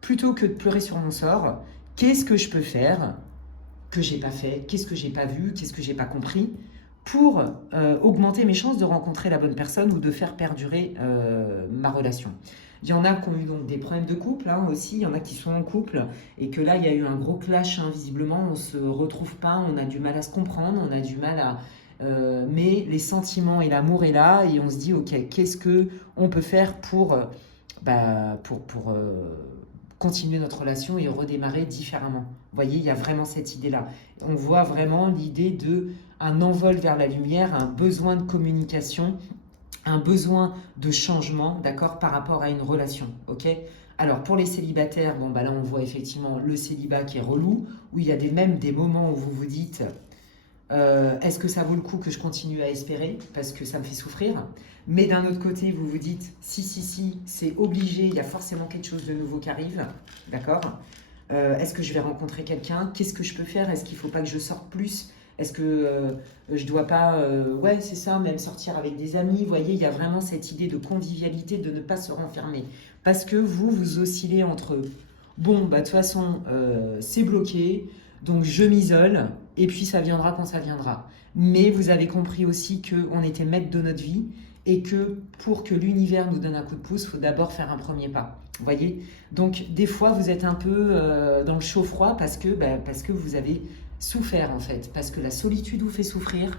plutôt que de pleurer sur mon sort, qu'est-ce que je peux faire que j'ai pas fait? Qu'est-ce que j'ai pas vu? Qu'est-ce que j'ai pas compris? Pour augmenter mes chances de rencontrer la bonne personne ou de faire perdurer ma relation. Il y en a qui ont eu donc des problèmes de couple hein, aussi, il y en a qui sont en couple et que là il y a eu un gros clash, hein, visiblement on ne se retrouve pas, on a du mal à se comprendre, on a du mal à... mais les sentiments et l'amour est là et on se dit ok, qu'est-ce qu'on peut faire pour continuer notre relation et redémarrer différemment. Vous voyez, il y a vraiment cette idée-là. On voit vraiment l'idée de un envol vers la lumière, un besoin de communication, un besoin de changement, d'accord, par rapport à une relation, ok? Alors, pour les célibataires, bon, bah là, on voit effectivement le célibat qui est relou, où il y a même des moments où vous vous dites est-ce que ça vaut le coup que je continue à espérer parce que ça me fait souffrir? Mais d'un autre côté, vous vous dites si, c'est obligé, il y a forcément quelque chose de nouveau qui arrive, d'accord? Est-ce que je vais rencontrer quelqu'un? Qu'est-ce que je peux faire? Est-ce qu'il ne faut pas que je sorte plus? Est-ce que je dois pas, ouais, c'est ça, même sortir avec des amis. Vous voyez, il y a vraiment cette idée de convivialité, de ne pas se renfermer. Parce que vous oscillez entre, bon, bah de toute façon, c'est bloqué, donc je m'isole, et puis ça viendra quand ça viendra. Mais vous avez compris aussi qu'on était maître de notre vie, et que pour que l'univers nous donne un coup de pouce, il faut d'abord faire un premier pas. Vous voyez? Donc, des fois, vous êtes un peu dans le chaud-froid parce que vous avez souffert, en fait. Parce que la solitude vous fait souffrir.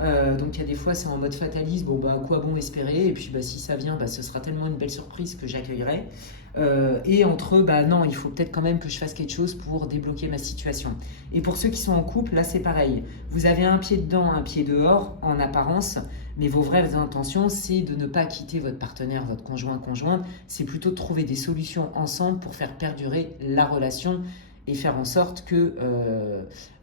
Donc, il y a des fois, c'est en mode fataliste. Bon, bah, quoi bon espérer? Et puis, bah, si ça vient, bah, ce sera tellement une belle surprise que j'accueillerai. Et entre, bah non, il faut peut-être quand même que je fasse quelque chose pour débloquer ma situation. Et pour ceux qui sont en couple, là, c'est pareil. Vous avez un pied dedans, un pied dehors, en apparence. Mais vos vraies intentions, c'est de ne pas quitter votre partenaire, votre conjointe. C'est plutôt de trouver des solutions ensemble pour faire perdurer la relation et faire en sorte que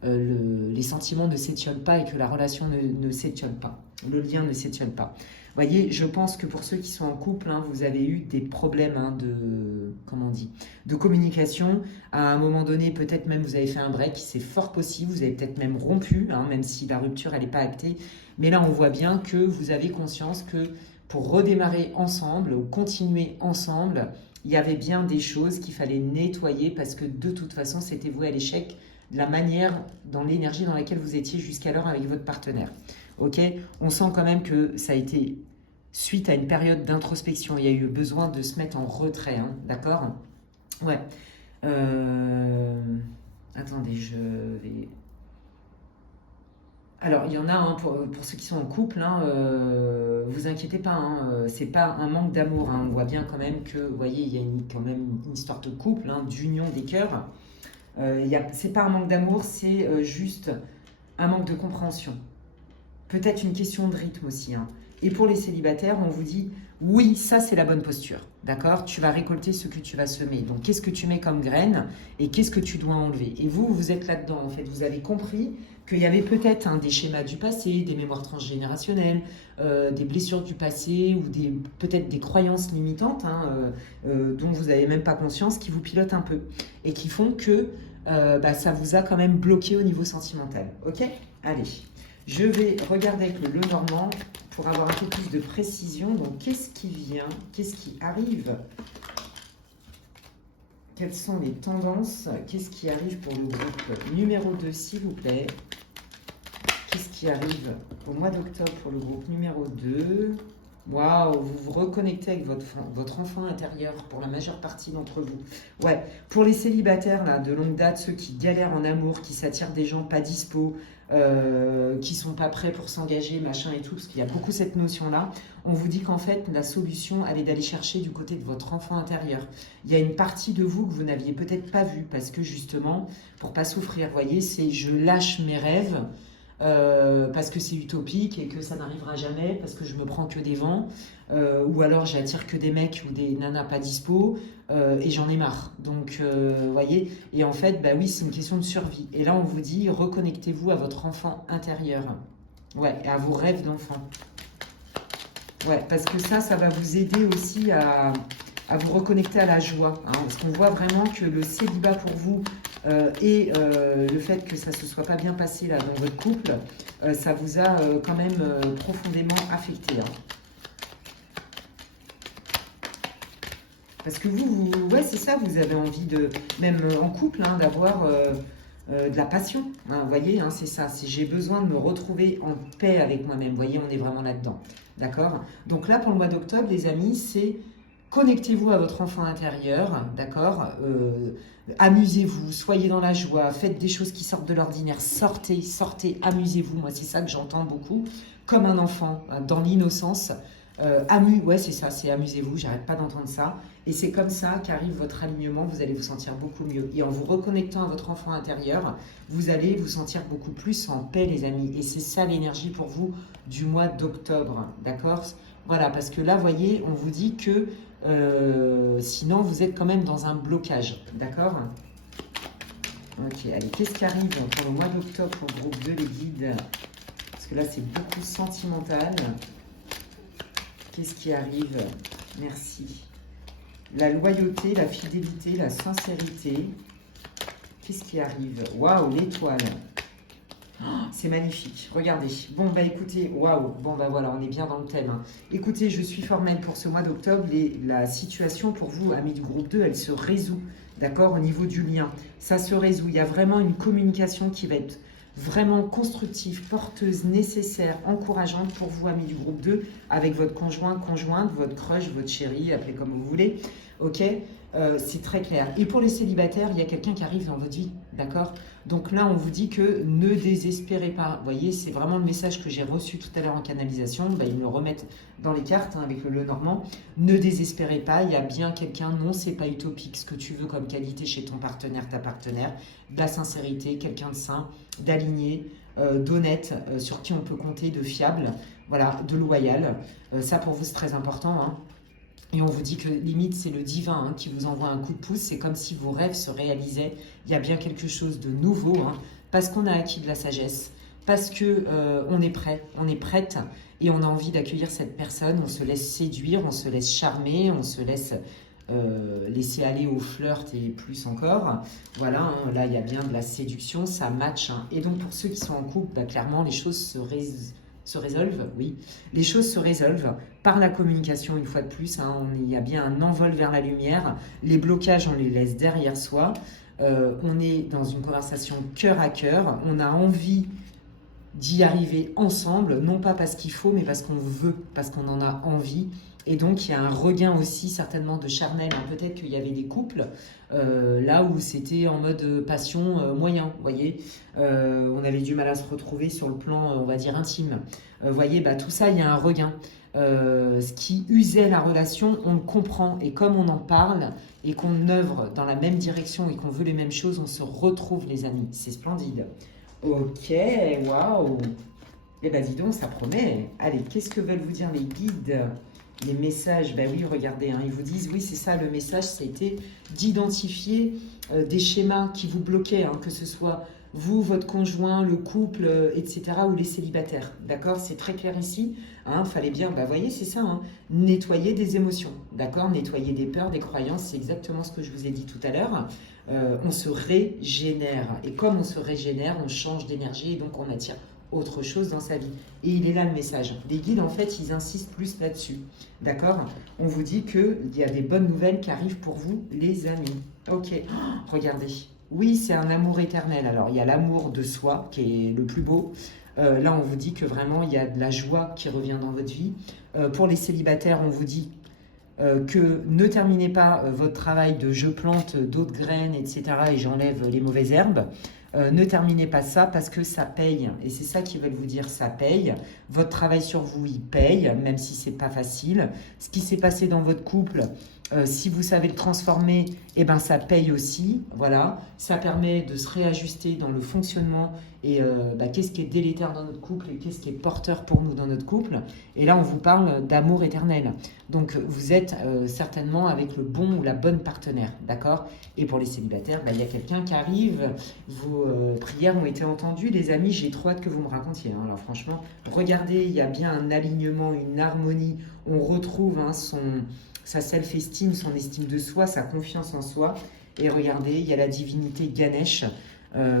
les sentiments ne s'étiolent pas et que la relation ne s'étiole pas, le lien ne s'étiole pas. Vous voyez, je pense que pour ceux qui sont en couple, hein, vous avez eu des problèmes de communication. À un moment donné, peut-être même vous avez fait un break, c'est fort possible, vous avez peut-être même rompu, hein, même si la rupture, elle n'est pas actée. Mais là, on voit bien que vous avez conscience que pour redémarrer ensemble, ou continuer ensemble, il y avait bien des choses qu'il fallait nettoyer parce que de toute façon, c'était voué à l'échec de la manière, dans l'énergie dans laquelle vous étiez jusqu'alors avec votre partenaire. Ok, on sent quand même que ça a été suite à une période d'introspection. Il y a eu besoin de se mettre en retrait, hein, d'accord? Ouais. Attendez, je vais... Alors, il y en a, hein, pour ceux qui sont en couple, hein, vous inquiétez pas, hein, c'est pas un manque d'amour. Hein, on voit bien quand même que, vous voyez, il y a quand même une histoire de couple, hein, d'union des cœurs. C'est pas un manque d'amour, c'est juste un manque de compréhension. Peut-être une question de rythme aussi. Hein. Et pour les célibataires, on vous dit, oui, ça c'est la bonne posture, d'accord? Tu vas récolter ce que tu vas semer. Donc, qu'est-ce que tu mets comme graine et qu'est-ce que tu dois enlever? Et vous êtes là-dedans, en fait. Vous avez compris qu'il y avait peut-être des schémas du passé, des mémoires transgénérationnelles, des blessures du passé ou peut-être des croyances limitantes dont vous n'avez même pas conscience, qui vous pilotent un peu et qui font que ça vous a quand même bloqué au niveau sentimental. Ok? Allez. Je vais regarder avec le Lenormand pour avoir un peu plus de précision. Donc, qu'est-ce qui vient? Qu'est-ce qui arrive? Quelles sont les tendances? Qu'est-ce qui arrive pour le groupe numéro 2, s'il vous plaît? Qu'est-ce qui arrive au mois d'octobre pour le groupe numéro 2? Waouh, vous vous reconnectez avec votre enfant intérieur pour la majeure partie d'entre vous. Ouais, pour les célibataires là, de longue date, ceux qui galèrent en amour, qui s'attirent des gens pas dispo, qui sont pas prêts pour s'engager, machin et tout, parce qu'il y a beaucoup cette notion-là, on vous dit qu'en fait, la solution, elle est d'aller chercher du côté de votre enfant intérieur. Il y a une partie de vous que vous n'aviez peut-être pas vue, parce que justement, pour pas souffrir, vous voyez, c'est je lâche mes rêves, parce que c'est utopique et que ça n'arrivera jamais, parce que je me prends que des vents, ou alors j'attire que des mecs ou des nanas pas dispo, et j'en ai marre. Donc, vous voyez, et en fait, bah oui, c'est une question de survie. Et là, on vous dit, reconnectez-vous à votre enfant intérieur, ouais, et à vos rêves d'enfant. Ouais, parce que ça va vous aider aussi à vous reconnecter à la joie. Hein, parce qu'on voit vraiment que le célibat pour vous et le fait que ça ne se soit pas bien passé là, dans votre couple, ça vous a quand même profondément affecté. Hein. Parce que ouais, c'est ça, vous avez envie de, même en couple, hein, d'avoir de la passion. Hein, vous voyez, hein, c'est ça. J'ai besoin de me retrouver en paix avec moi-même. Vous voyez, on est vraiment là-dedans. D'accord? Donc là, pour le mois d'octobre, les amis, c'est connectez-vous à votre enfant intérieur. D'accord? Amusez-vous, soyez dans la joie, faites des choses qui sortent de l'ordinaire. Sortez, amusez-vous. Moi, c'est ça que j'entends beaucoup. Comme un enfant, dans l'innocence. Ouais, c'est ça, c'est amusez-vous, j'arrête pas d'entendre ça. Et c'est comme ça qu'arrive votre alignement, vous allez vous sentir beaucoup mieux. Et en vous reconnectant à votre enfant intérieur, vous allez vous sentir beaucoup plus en paix, les amis. Et c'est ça l'énergie pour vous du mois d'octobre, d'accord? Voilà, parce que là, vous voyez, on vous dit que sinon, vous êtes quand même dans un blocage, d'accord? Ok, allez, qu'est-ce qui arrive pour le mois d'octobre pour le groupe 2, les guides? Parce que là, c'est beaucoup sentimental. Qu'est-ce qui arrive? Merci. La loyauté, la fidélité, la sincérité. Qu'est-ce qui arrive? Waouh, l'étoile. C'est magnifique, regardez. Bon, bah écoutez, waouh, bon, bah voilà, on est bien dans le thème. Hein. Écoutez, je suis formelle pour ce mois d'octobre. La situation pour vous, amis du groupe 2, elle se résout, d'accord, au niveau du lien. Ça se résout. Il y a vraiment une communication qui va être vraiment constructive, porteuse, nécessaire, encourageante pour vous, amis du groupe 2, avec votre conjoint, conjointe, votre crush, votre chérie, appelez comme vous voulez. Ok, c'est très clair. Et pour les célibataires, il y a quelqu'un qui arrive dans votre vie, d'accord? Donc là, on vous dit que ne désespérez pas. Vous voyez, c'est vraiment le message que j'ai reçu tout à l'heure en canalisation. Ben, ils me le remettent dans les cartes hein, avec le normand. Ne désespérez pas, il y a bien quelqu'un. Non, c'est pas utopique. Ce que tu veux comme qualité chez ton partenaire, ta partenaire, de la sincérité, quelqu'un de sain, d'aligné, d'honnête, sur qui on peut compter, de fiable, voilà, de loyal. Ça pour vous, c'est très important. Hein. Et on vous dit que limite, c'est le divin hein, qui vous envoie un coup de pouce. C'est comme si vos rêves se réalisaient. Il y a bien quelque chose de nouveau, hein, parce qu'on a acquis de la sagesse, parce que on est prêt, on est prête, et on a envie d'accueillir cette personne. On se laisse séduire, on se laisse charmer, on se laisse laisser aller au flirt et plus encore. Voilà, hein, là, il y a bien de la séduction, ça match. Hein. Et donc, pour ceux qui sont en couple, bah, clairement, les choses se résolvent, oui. Les choses se résolvent par la communication, une fois de plus. Hein, il y a bien un envol vers la lumière. Les blocages, on les laisse derrière soi. On est dans une conversation cœur à cœur. On a envie d'y arriver ensemble, non pas parce qu'il faut, mais parce qu'on veut, parce qu'on en a envie. Et donc, il y a un regain aussi certainement de charnel. Hein. Peut-être qu'il y avait des couples là où c'était en mode passion moyen, vous voyez. On avait du mal à se retrouver sur le plan, on va dire, intime. Vous voyez, bah, tout ça, il y a un regain. Ce qui usait la relation, on le comprend. Et comme on en parle et qu'on œuvre dans la même direction et qu'on veut les mêmes choses, on se retrouve, les amis. C'est splendide. Ok, waouh. Eh ben dis donc, ça promet. Allez, qu'est-ce que veulent vous dire les guides? Les messages, ben oui, regardez, hein, ils vous disent, oui, c'est ça, le message, c'était d'identifier des schémas qui vous bloquaient, hein, que ce soit vous, votre conjoint, le couple, etc., ou les célibataires, d'accord? C'est très clair ici, hein, fallait bien, bah voyez, c'est ça, hein, nettoyer des émotions, d'accord? Nettoyer des peurs, des croyances, c'est exactement ce que je vous ai dit tout à l'heure. On se régénère, et comme on se régénère, on change d'énergie, et donc on attire autre chose dans sa vie. Et il est là le message. Les guides, en fait, ils insistent plus là-dessus. D'accord? On vous dit qu'il y a des bonnes nouvelles qui arrivent pour vous, les amis. Ok. Oh, regardez. Oui, c'est un amour éternel. Alors, il y a l'amour de soi, qui est le plus beau. Là, on vous dit que vraiment, il y a de la joie qui revient dans votre vie. Pour les célibataires, on vous dit que ne terminez pas votre travail de je plante d'autres graines, etc. et j'enlève les mauvaises herbes. Ne terminez pas ça parce que ça paye. Et c'est ça qu'ils veulent vous dire, ça paye. Votre travail sur vous, il paye, même si c'est pas facile. Ce qui s'est passé dans votre couple, si vous savez le transformer, eh ben, ça paye aussi. Voilà. Ça permet de se réajuster dans le fonctionnement et qu'est-ce qui est délétère dans notre couple et qu'est-ce qui est porteur pour nous dans notre couple. Et là, on vous parle d'amour éternel. Donc, vous êtes certainement avec le bon ou la bonne partenaire, d'accord? Et pour les célibataires, il y a quelqu'un qui arrive. Vos prières ont été entendues, les amis. J'ai trop hâte que vous me racontiez. Hein. Alors, franchement, regardez, il y a bien un alignement, une harmonie. On retrouve sa self-esteem, son estime de soi, sa confiance en soi. Et regardez, il y a la divinité Ganesh.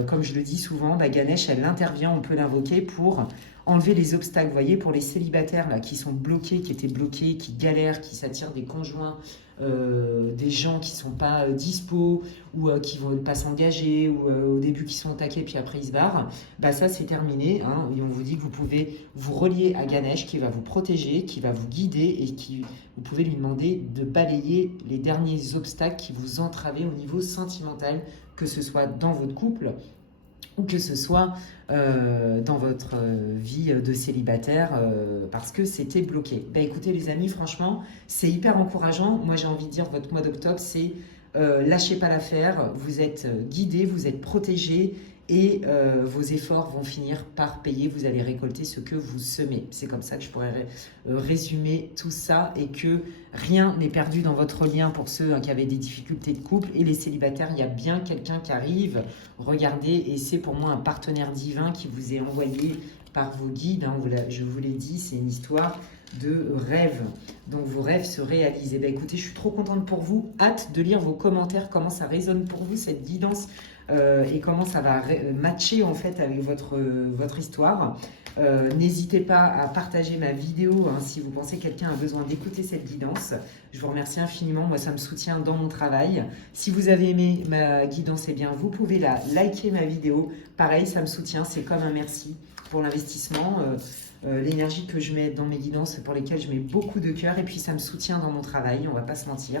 Comme je le dis souvent, Ganesh, elle intervient, on peut l'invoquer pour enlever les obstacles. Vous voyez, pour les célibataires là, qui sont bloqués, qui étaient bloqués, qui galèrent, qui s'attirent des conjoints, des gens qui ne sont pas dispo ou qui ne veulent pas s'engager ou au début qui sont attaqués puis après ils se barrent, ça c'est terminé. Hein, et on vous dit que vous pouvez vous relier à Ganesh qui va vous protéger, qui va vous guider et vous pouvez lui demander de balayer les derniers obstacles qui vous entravaient au niveau sentimental, que ce soit dans votre couple ou que ce soit dans votre vie de célibataire parce que c'était bloqué. Écoutez les amis, franchement, c'est hyper encourageant. Moi j'ai envie de dire, votre mois d'octobre, c'est lâchez pas l'affaire, vous êtes guidés, vous êtes protégés et vos efforts vont finir par payer, vous allez récolter ce que vous semez. C'est comme ça que je pourrais résumer tout ça et que rien n'est perdu dans votre lien pour ceux qui avaient des difficultés de couple et les célibataires, il y a bien quelqu'un qui arrive, regardez, et c'est pour moi un partenaire divin qui vous est envoyé par vos guides, hein, je vous l'ai dit, c'est une histoire de rêve. Donc vos rêves se réalisent. Écoutez, je suis trop contente pour vous. Hâte de lire vos commentaires, comment ça résonne pour vous, cette guidance et comment ça va matcher en fait avec votre histoire. N'hésitez pas à partager ma vidéo si vous pensez que quelqu'un a besoin d'écouter cette guidance. Je vous remercie infiniment, moi ça me soutient dans mon travail. Si vous avez aimé ma guidance, eh bien vous pouvez liker ma vidéo. Pareil, ça me soutient, c'est comme un merci pour l'investissement. L'énergie que je mets dans mes guidances, pour lesquelles je mets beaucoup de cœur, et puis ça me soutient dans mon travail, on va pas se mentir.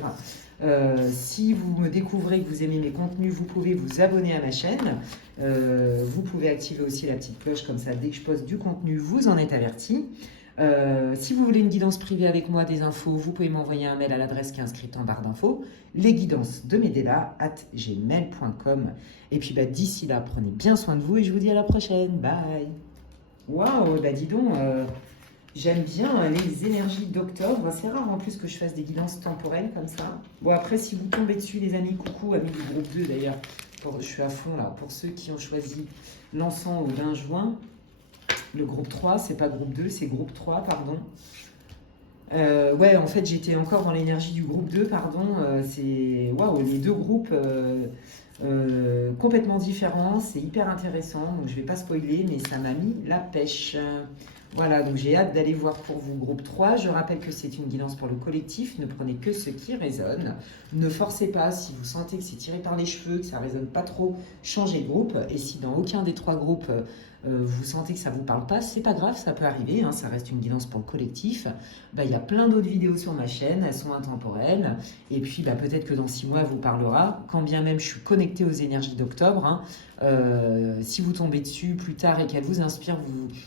Si vous me découvrez, que vous aimez mes contenus, vous pouvez vous abonner à ma chaîne. Vous pouvez activer aussi la petite cloche, comme ça, dès que je poste du contenu, vous en êtes avertis. Si vous voulez une guidance privée avec moi, des infos, vous pouvez m'envoyer un mail à l'adresse qui est inscrite en barre d'infos, lesguidancesdemedela@gmail.com. Et puis d'ici là, prenez bien soin de vous et je vous dis à la prochaine. Bye. Waouh, dis donc, j'aime bien les énergies d'octobre. C'est rare en plus que je fasse des guidances temporelles comme ça. Bon, après, si vous tombez dessus, les amis, coucou, amis du groupe 2 d'ailleurs. Je suis à fond là. Pour ceux qui ont choisi l'encens au 20 juin, le groupe 3, c'est pas groupe 2, c'est groupe 3, pardon. Ouais, en fait, j'étais encore dans l'énergie du groupe 2, pardon. C'est waouh, les deux groupes complètement différents, c'est hyper intéressant. Donc, je vais pas spoiler, mais ça m'a mis la pêche. Voilà, donc j'ai hâte d'aller voir pour vous groupe 3. Je rappelle que c'est une guidance pour le collectif. Ne prenez que ce qui résonne. Ne forcez pas si vous sentez que c'est tiré par les cheveux, que ça ne résonne pas trop, changez de groupe. Et si dans aucun des trois groupes, vous sentez que ça ne vous parle pas, c'est pas grave, ça peut arriver. Ça reste une guidance pour le collectif. Il y a plein d'autres vidéos sur ma chaîne, elles sont intemporelles. Et puis peut-être que dans 6 mois, elle vous parlera. Quand bien même je suis connectée aux énergies d'octobre, si vous tombez dessus plus tard et qu'elle vous inspire,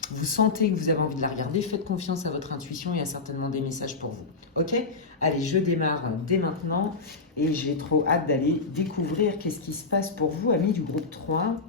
vous sentez que vous avez envie de la regarder, faites confiance à votre intuition, il y a certainement des messages pour vous. Ok? Allez, je démarre dès maintenant et j'ai trop hâte d'aller découvrir qu'est-ce qui se passe pour vous, amis du groupe 3.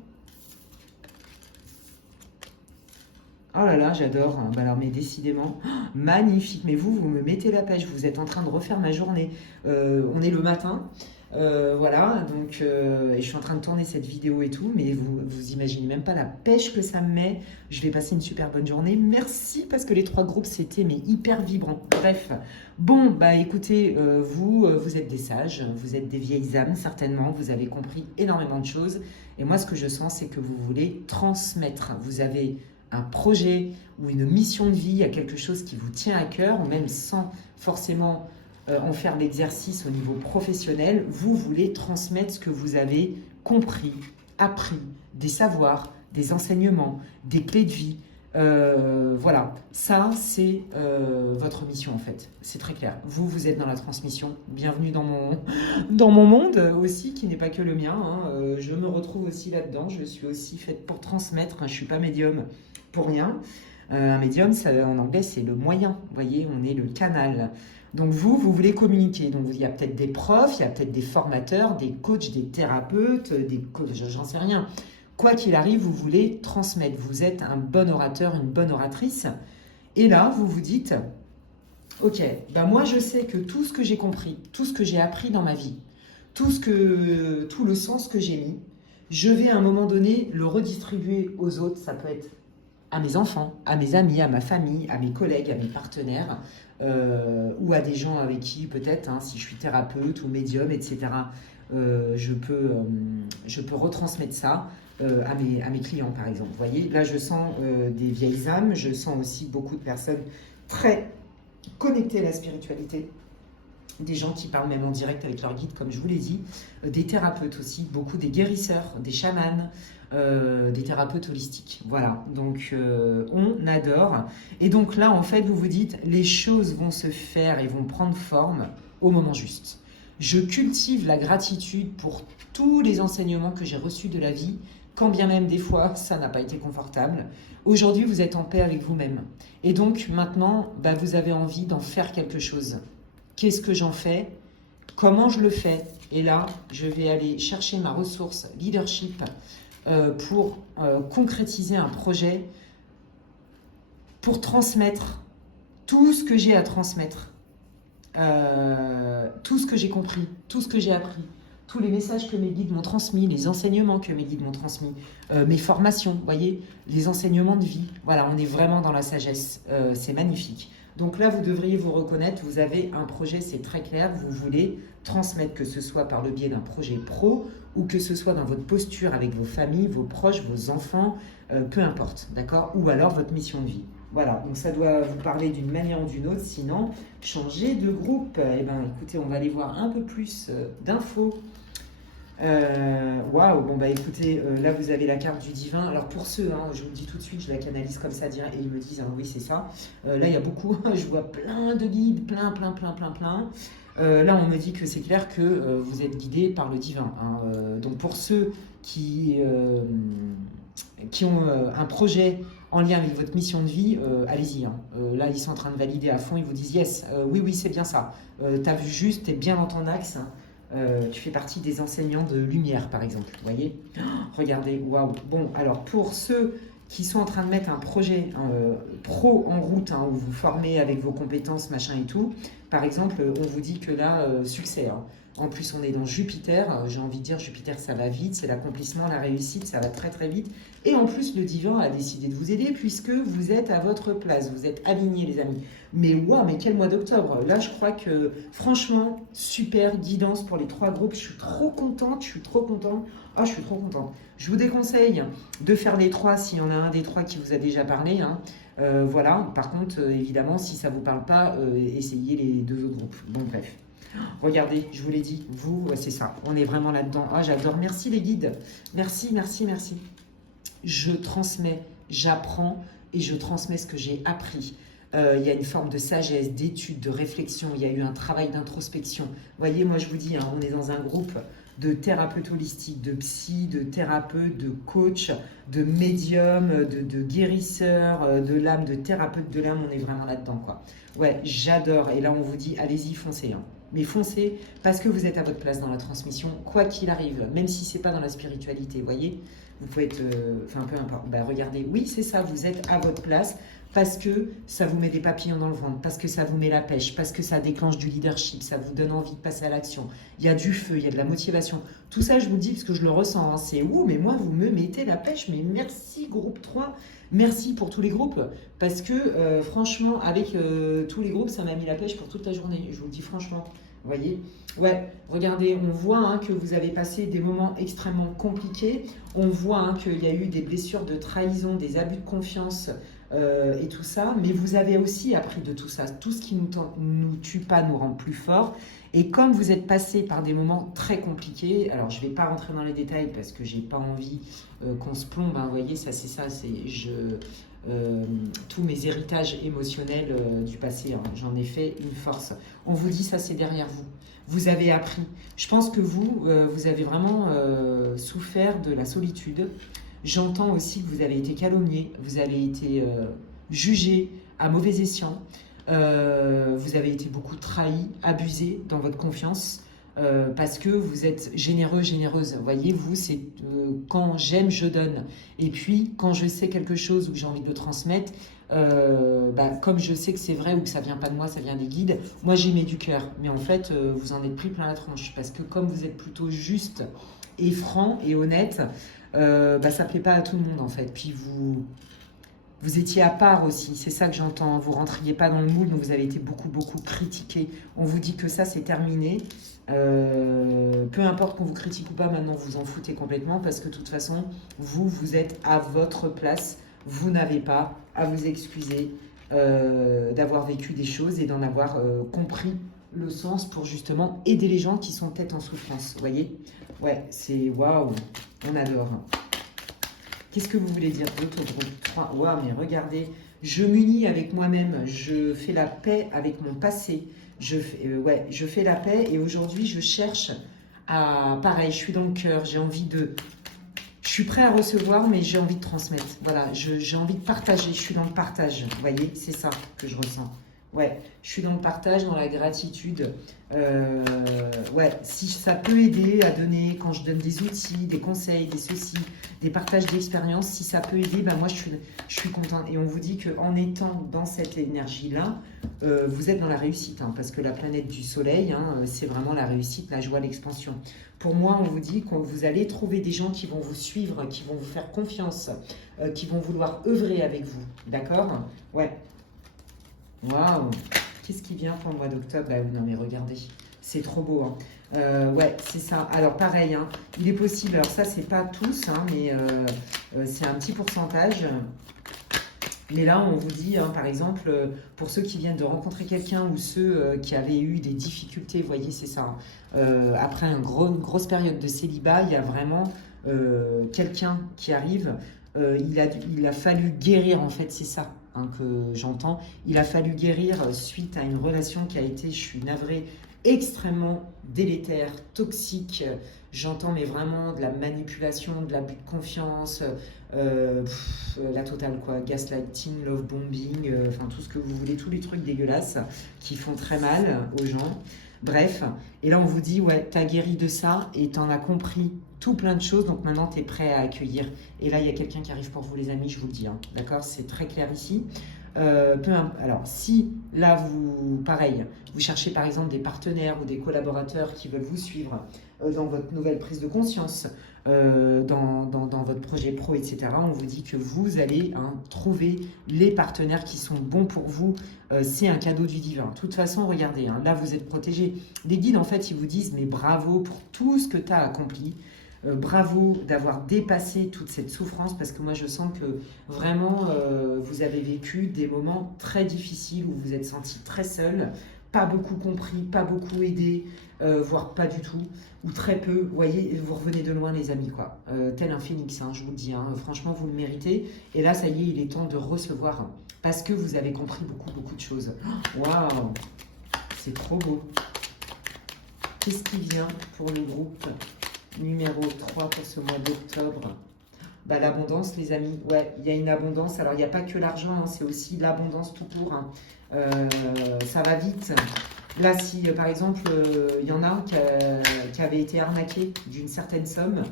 Oh là là, j'adore. Alors, mais décidément, magnifique. Mais vous me mettez la pêche. Vous êtes en train de refaire ma journée. On est le matin. Voilà, donc et je suis en train de tourner cette vidéo et tout, mais vous imaginez même pas la pêche que ça me met. Je vais passer une super bonne journée. Merci, parce que les trois groupes, c'était hyper vibrant. Bref, bon, écoutez, vous êtes des sages, vous êtes des vieilles âmes, certainement. Vous avez compris énormément de choses. Et moi, ce que je sens, c'est que vous voulez transmettre. Vous avez un projet ou une mission de vie, il y a quelque chose qui vous tient à cœur, ou même sans forcément en faire l'exercice au niveau professionnel, vous voulez transmettre ce que vous avez compris, appris, des savoirs, des enseignements, des clés de vie. Voilà, ça c'est votre mission en fait, c'est très clair. Vous êtes dans la transmission, bienvenue dans mon monde aussi, qui n'est pas que le mien. Je me retrouve aussi là-dedans, je suis aussi faite pour transmettre, je ne suis pas médium pour rien. Un médium, ça, en anglais, c'est le moyen, vous voyez, on est le canal. Donc vous voulez communiquer. Donc il y a peut-être des profs, il y a peut-être des formateurs, des coachs, des thérapeutes, des coachs, j'en sais rien. Quoi qu'il arrive, vous voulez transmettre. Vous êtes un bon orateur, une bonne oratrice. Et là, vous vous dites, ok, moi je sais que tout ce que j'ai compris, tout ce que j'ai appris dans ma vie, tout le sens que j'ai mis, je vais à un moment donné le redistribuer aux autres. Ça peut être à mes enfants, à mes amis, à ma famille, à mes collègues, à mes partenaires, ou à des gens avec qui peut-être, si je suis thérapeute ou médium, etc., je peux retransmettre ça à mes clients, par exemple. Vous voyez, là, je sens des vieilles âmes, je sens aussi beaucoup de personnes très connectées à la spiritualité, des gens qui parlent même en direct avec leur guide, comme je vous l'ai dit, des thérapeutes aussi, beaucoup des guérisseurs, des chamans, des thérapeutes holistiques. Voilà, donc on adore. Et donc là, en fait, vous vous dites, les choses vont se faire et vont prendre forme au moment juste. Je cultive la gratitude pour tous les enseignements que j'ai reçus de la vie, quand bien même des fois, ça n'a pas été confortable. Aujourd'hui, vous êtes en paix avec vous-même. Et donc maintenant, vous avez envie d'en faire quelque chose. Qu'est-ce que j'en fais? Comment je le fais? Et là, je vais aller chercher ma ressource leadership pour concrétiser un projet, pour transmettre tout ce que j'ai à transmettre, tout ce que j'ai compris, tout ce que j'ai appris, tous les messages que mes guides m'ont transmis, les enseignements que mes guides m'ont transmis, mes formations, vous voyez, les enseignements de vie. Voilà, on est vraiment dans la sagesse, c'est magnifique. Donc là, vous devriez vous reconnaître, vous avez un projet, c'est très clair, vous voulez transmettre, que ce soit par le biais d'un projet pro ou que ce soit dans votre posture avec vos familles, vos proches, vos enfants, peu importe, d'accord? Ou alors votre mission de vie. Voilà, donc ça doit vous parler d'une manière ou d'une autre, sinon, changez de groupe. Eh bien, écoutez, on va aller voir un peu plus d'infos. Waouh, bon bah écoutez, là vous avez la carte du divin. Alors pour ceux, hein, je vous le dis tout de suite, je la canalise comme ça direct et ils me disent oui c'est ça. Là il y a beaucoup, je vois plein de guides, plein. Là on me dit que c'est clair que vous êtes guidé par le divin, hein. Donc pour ceux qui ont un projet en lien avec votre mission de vie, allez-y, hein. Là ils sont en train de valider à fond, ils vous disent yes, oui c'est bien ça. T'as vu juste, t'es bien dans ton axe, hein. Tu fais partie des enseignants de lumière, par exemple. Vous voyez, regardez, waouh. Bon, alors pour ceux qui sont en train de mettre un projet pro en route, hein, où vous formez avec vos compétences, machin et tout, par exemple, on vous dit que là, succès, hein. En plus, on est dans Jupiter. J'ai envie de dire, Jupiter, ça va vite. C'est l'accomplissement, la réussite, ça va très, très vite. Et en plus, le divin a décidé de vous aider puisque vous êtes à votre place. Vous êtes alignés, les amis. Mais waouh, mais quel mois d'octobre. Là, je crois que, franchement, super guidance pour les 3 groupes. Je suis trop contente. Je suis trop contente. Je vous déconseille de faire les 3 s'il y en a un des 3 qui vous a déjà parlé, hein. Voilà. Par contre, évidemment, si ça ne vous parle pas, essayez les 2 autres groupes. Bon, bref. Regardez, je vous l'ai dit, vous, c'est ça, on est vraiment là-dedans. Ah, j'adore, merci les guides, merci. Je transmets, j'apprends et je transmets ce que j'ai appris. Il y a une forme de sagesse, d'étude, de réflexion, il y a eu un travail d'introspection. Vous voyez, moi je vous dis, hein, on est dans un groupe de thérapeutes holistiques, de psy, de thérapeutes, de coachs, de médiums, de guérisseurs, de l'âme, de thérapeutes de l'âme, on est vraiment là-dedans, quoi. Ouais, j'adore. Et là, on vous dit, allez-y, foncez, hein. Mais foncez parce que vous êtes à votre place dans la transmission, quoi qu'il arrive, même si c'est pas dans la spiritualité, vous voyez. Vous pouvez être, enfin peu importe, bah, regardez, oui c'est ça, vous êtes à votre place parce que ça vous met des papillons dans le ventre, parce que ça vous met la pêche, parce que ça déclenche du leadership, ça vous donne envie de passer à l'action, il y a du feu, il y a de la motivation, tout ça je vous le dis parce que je le ressens, hein. C'est ouh, mais moi vous me mettez la pêche, mais merci groupe 3, merci pour tous les groupes, parce que franchement avec tous les groupes ça m'a mis la pêche pour toute la journée, je vous le dis franchement. Vous voyez? Ouais, regardez, on voit, hein, que vous avez passé des moments extrêmement compliqués. On voit, hein, qu'il y a eu des blessures de trahison, des abus de confiance et tout ça. Mais vous avez aussi appris de tout ça. Tout ce qui nous tue pas nous rend plus forts. Et comme vous êtes passé par des moments très compliqués, alors je ne vais pas rentrer dans les détails parce que j'ai pas envie qu'on se plombe. Hein, vous voyez, ça c'est ça, tous mes héritages émotionnels du passé, hein, j'en ai fait une force. On vous dit ça c'est derrière vous. Vous avez appris. Je pense que vous avez vraiment souffert de la solitude. J'entends aussi que vous avez été calomnié, vous avez été jugé à mauvais escient, vous avez été beaucoup trahi, abusé dans votre confiance. Parce que vous êtes généreux, généreuse. Vous voyez, vous, c'est quand j'aime, je donne. Et puis, quand je sais quelque chose ou que j'ai envie de le transmettre, comme je sais que c'est vrai ou que ça vient pas de moi, ça vient des guides, moi, j'y mets du cœur. Mais en fait, vous en êtes pris plein la tronche. Parce que comme vous êtes plutôt juste et franc et honnête, ça plaît pas à tout le monde, en fait. Puis vous étiez à part aussi, c'est ça que j'entends. Vous rentriez pas dans le moule, donc vous avez été beaucoup critiqué. On vous dit que ça, c'est terminé. Peu importe qu'on vous critique ou pas, maintenant vous en foutez complètement parce que de toute façon, vous êtes à votre place. Vous n'avez pas à vous excuser d'avoir vécu des choses et d'en avoir compris le sens pour justement aider les gens qui sont peut-être en souffrance. Vous voyez? Ouais, c'est waouh, on adore. Qu'est-ce que vous voulez dire d'autre groupe 3? Waouh, mais regardez, je m'unis avec moi-même, je fais la paix avec mon passé. Je fais la paix et aujourd'hui, je cherche à... Pareil, je suis dans le cœur, j'ai envie de... Je suis prêt à recevoir, mais j'ai envie de transmettre. Voilà, j'ai envie de partager, je suis dans le partage. Vous voyez, c'est ça que je ressens. Ouais, je suis dans le partage, dans la gratitude. Ouais, si ça peut aider à donner, quand je donne des outils, des conseils, des ceci, des partages d'expérience, si ça peut aider, moi je suis contente. Et on vous dit qu'en étant dans cette énergie-là, vous êtes dans la réussite, hein, parce que la planète du soleil, hein, c'est vraiment la réussite, la joie, l'expansion. Pour moi, on vous dit que vous allez trouver des gens qui vont vous suivre, qui vont vous faire confiance, qui vont vouloir œuvrer avec vous. D'accord? Ouais. Waouh! Qu'est-ce qui vient pour le mois d'octobre? Bah oui, non mais regardez, c'est trop beau, hein. Ouais, c'est ça. Alors pareil, hein, il est possible, alors ça c'est pas tous, hein, mais c'est un petit pourcentage. Mais là, on vous dit, hein, par exemple, pour ceux qui viennent de rencontrer quelqu'un ou ceux qui avaient eu des difficultés, vous voyez, c'est ça, hein. Après une grosse période de célibat, il y a vraiment quelqu'un qui arrive. Il a fallu guérir, en fait, c'est ça, hein, que j'entends. Il a fallu guérir suite à une relation qui a été, je suis navrée, extrêmement délétère, toxique. J'entends, mais vraiment de la manipulation, de l'abus de confiance, la totale quoi, gaslighting, love bombing, enfin tout ce que vous voulez, tous les trucs dégueulasses qui font très mal aux gens. Bref, et là on vous dit, ouais, t'as guéri de ça et t'en as compris tout plein de choses, donc maintenant t'es prêt à accueillir. Et là il y a quelqu'un qui arrive pour vous les amis, je vous le dis, hein, d'accord, c'est très clair ici. Alors, si là, pareil, vous cherchez par exemple des partenaires ou des collaborateurs qui veulent vous suivre dans votre nouvelle prise de conscience, dans votre projet pro, etc., on vous dit que vous allez trouver les partenaires qui sont bons pour vous. C'est un cadeau du divin. De toute façon, regardez, hein, là, vous êtes protégés. Les guides, en fait, ils vous disent, mais bravo pour tout ce que tu as accompli. Bravo d'avoir dépassé toute cette souffrance parce que moi je sens que vraiment vous avez vécu des moments très difficiles où vous vous êtes senti très seul, pas beaucoup compris, pas beaucoup aidé, voire pas du tout, ou très peu. Vous voyez, vous revenez de loin les amis, quoi. Tel un phénix, hein, je vous le dis, hein. Franchement vous le méritez. Et là ça y est, il est temps de recevoir parce que vous avez compris beaucoup de choses. Waouh, c'est trop beau. Qu'est-ce qui vient pour le groupe numéro 3 pour ce mois d'octobre? Bah, l'abondance, les amis. Ouais, il y a une abondance. Alors, il n'y a pas que l'argent, hein, c'est aussi l'abondance tout court, hein. Ça va vite. Là, si par exemple, il y en a qui avaient été arnaqués d'une certaine somme,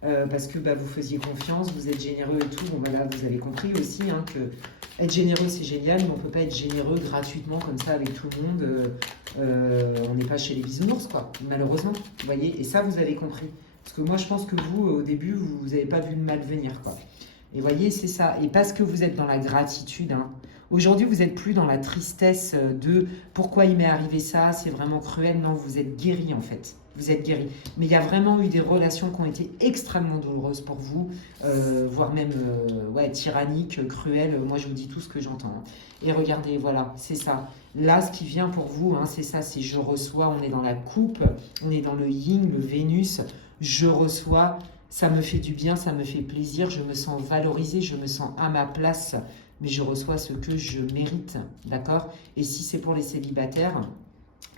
parce que bah, vous faisiez confiance, vous êtes généreux et tout. Bon, bah, là, vous avez compris aussi hein, que être généreux, c'est génial, mais on ne peut pas être généreux gratuitement comme ça avec tout le monde. On n'est pas chez les bisounours, quoi, malheureusement. Vous voyez, et ça, vous avez compris. Parce que moi, je pense que vous, au début, vous n'avez pas vu le mal venir, quoi. Et vous voyez, c'est ça. Et parce que vous êtes dans la gratitude, hein. Aujourd'hui, vous n'êtes plus dans la tristesse de pourquoi il m'est arrivé ça, c'est vraiment cruel. Non, vous êtes guéri, en fait. Vous êtes guéri. Mais il y a vraiment eu des relations qui ont été extrêmement douloureuses pour vous, voire même ouais, tyranniques, cruelles. Moi, je vous dis tout ce que j'entends, hein. Et regardez, voilà, c'est ça. Là, ce qui vient pour vous, hein, c'est ça, c'est je reçois, on est dans la coupe, on est dans le yin, le Vénus. Je reçois, ça me fait du bien, ça me fait plaisir, je me sens valorisée, je me sens à ma place, mais je reçois ce que je mérite, d'accord? Et si c'est pour les célibataires,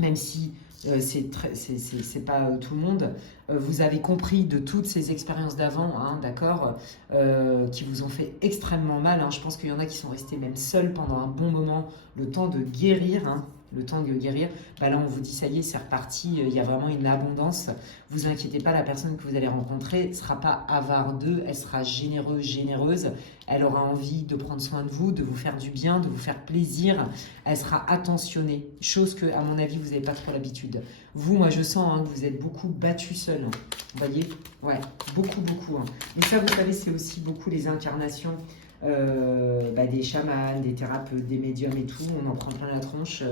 même si c'est pas tout le monde, vous avez compris de toutes ces expériences d'avant, hein, d'accord, qui vous ont fait extrêmement mal, hein. Je pense qu'il y en a qui sont restés même seuls pendant un bon moment, le temps de guérir, hein. Le temps de guérir, bah là on vous dit ça y est, c'est reparti, il y a vraiment une abondance. Vous inquiétez pas, la personne que vous allez rencontrer ne sera pas avareuse, elle sera généreuse, elle aura envie de prendre soin de vous, de vous faire du bien, de vous faire plaisir, elle sera attentionnée, chose que à mon avis vous n'avez pas trop l'habitude. Vous, moi je sens hein, que vous êtes beaucoup battu seul, hein. Vous voyez, ouais, beaucoup, hein. Mais ça vous savez c'est aussi beaucoup les incarnations. Des chamans, des thérapeutes, des médiums et tout, on en prend plein la tronche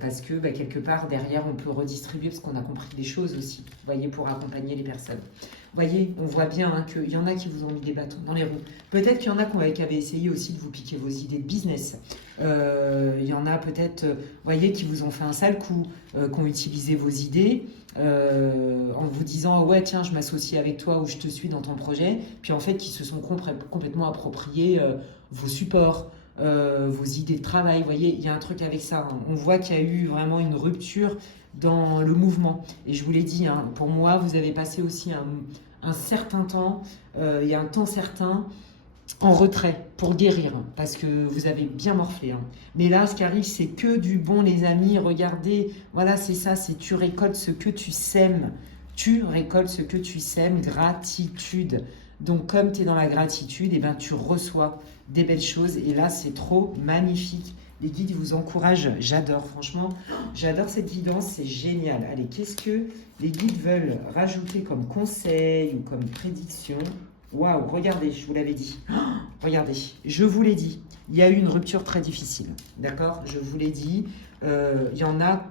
parce que quelque part derrière on peut redistribuer parce qu'on a compris des choses aussi, vous voyez, pour accompagner les personnes. Vous voyez, on voit bien hein, qu'il y en a qui vous ont mis des bâtons dans les roues. Peut-être qu'il y en a qui avaient essayé aussi de vous piquer vos idées de business. Il y en a peut-être, vous voyez, qui vous ont fait un sale coup, qui ont utilisé vos idées en vous disant ouais tiens je m'associe avec toi ou je te suis dans ton projet, puis en fait qui se sont complètement appropriés vos supports, vos idées de travail. Vous voyez, il y a un truc avec ça, hein. On voit qu'il y a eu vraiment une rupture dans le mouvement. Et je vous l'ai dit, hein, pour moi, vous avez passé aussi un certain temps, il y a un temps certain, en retrait pour guérir, parce que vous avez bien morflé, hein. Mais là, ce qui arrive, c'est que du bon, les amis. Regardez, voilà, c'est ça, c'est tu récoltes ce que tu sèmes. Tu récoltes ce que tu sèmes, gratitude. Donc, comme tu es dans la gratitude, et ben, tu reçois des belles choses. Et là, c'est trop magnifique. Les guides vous encouragent. J'adore, franchement. J'adore cette guidance, c'est génial. Allez, qu'est-ce que les guides veulent rajouter comme conseil ou comme prédiction? Waouh, regardez, je vous l'avais dit. Oh, regardez, je vous l'ai dit. Il y a eu une rupture très difficile. D'accord? Je vous l'ai dit. Il y en a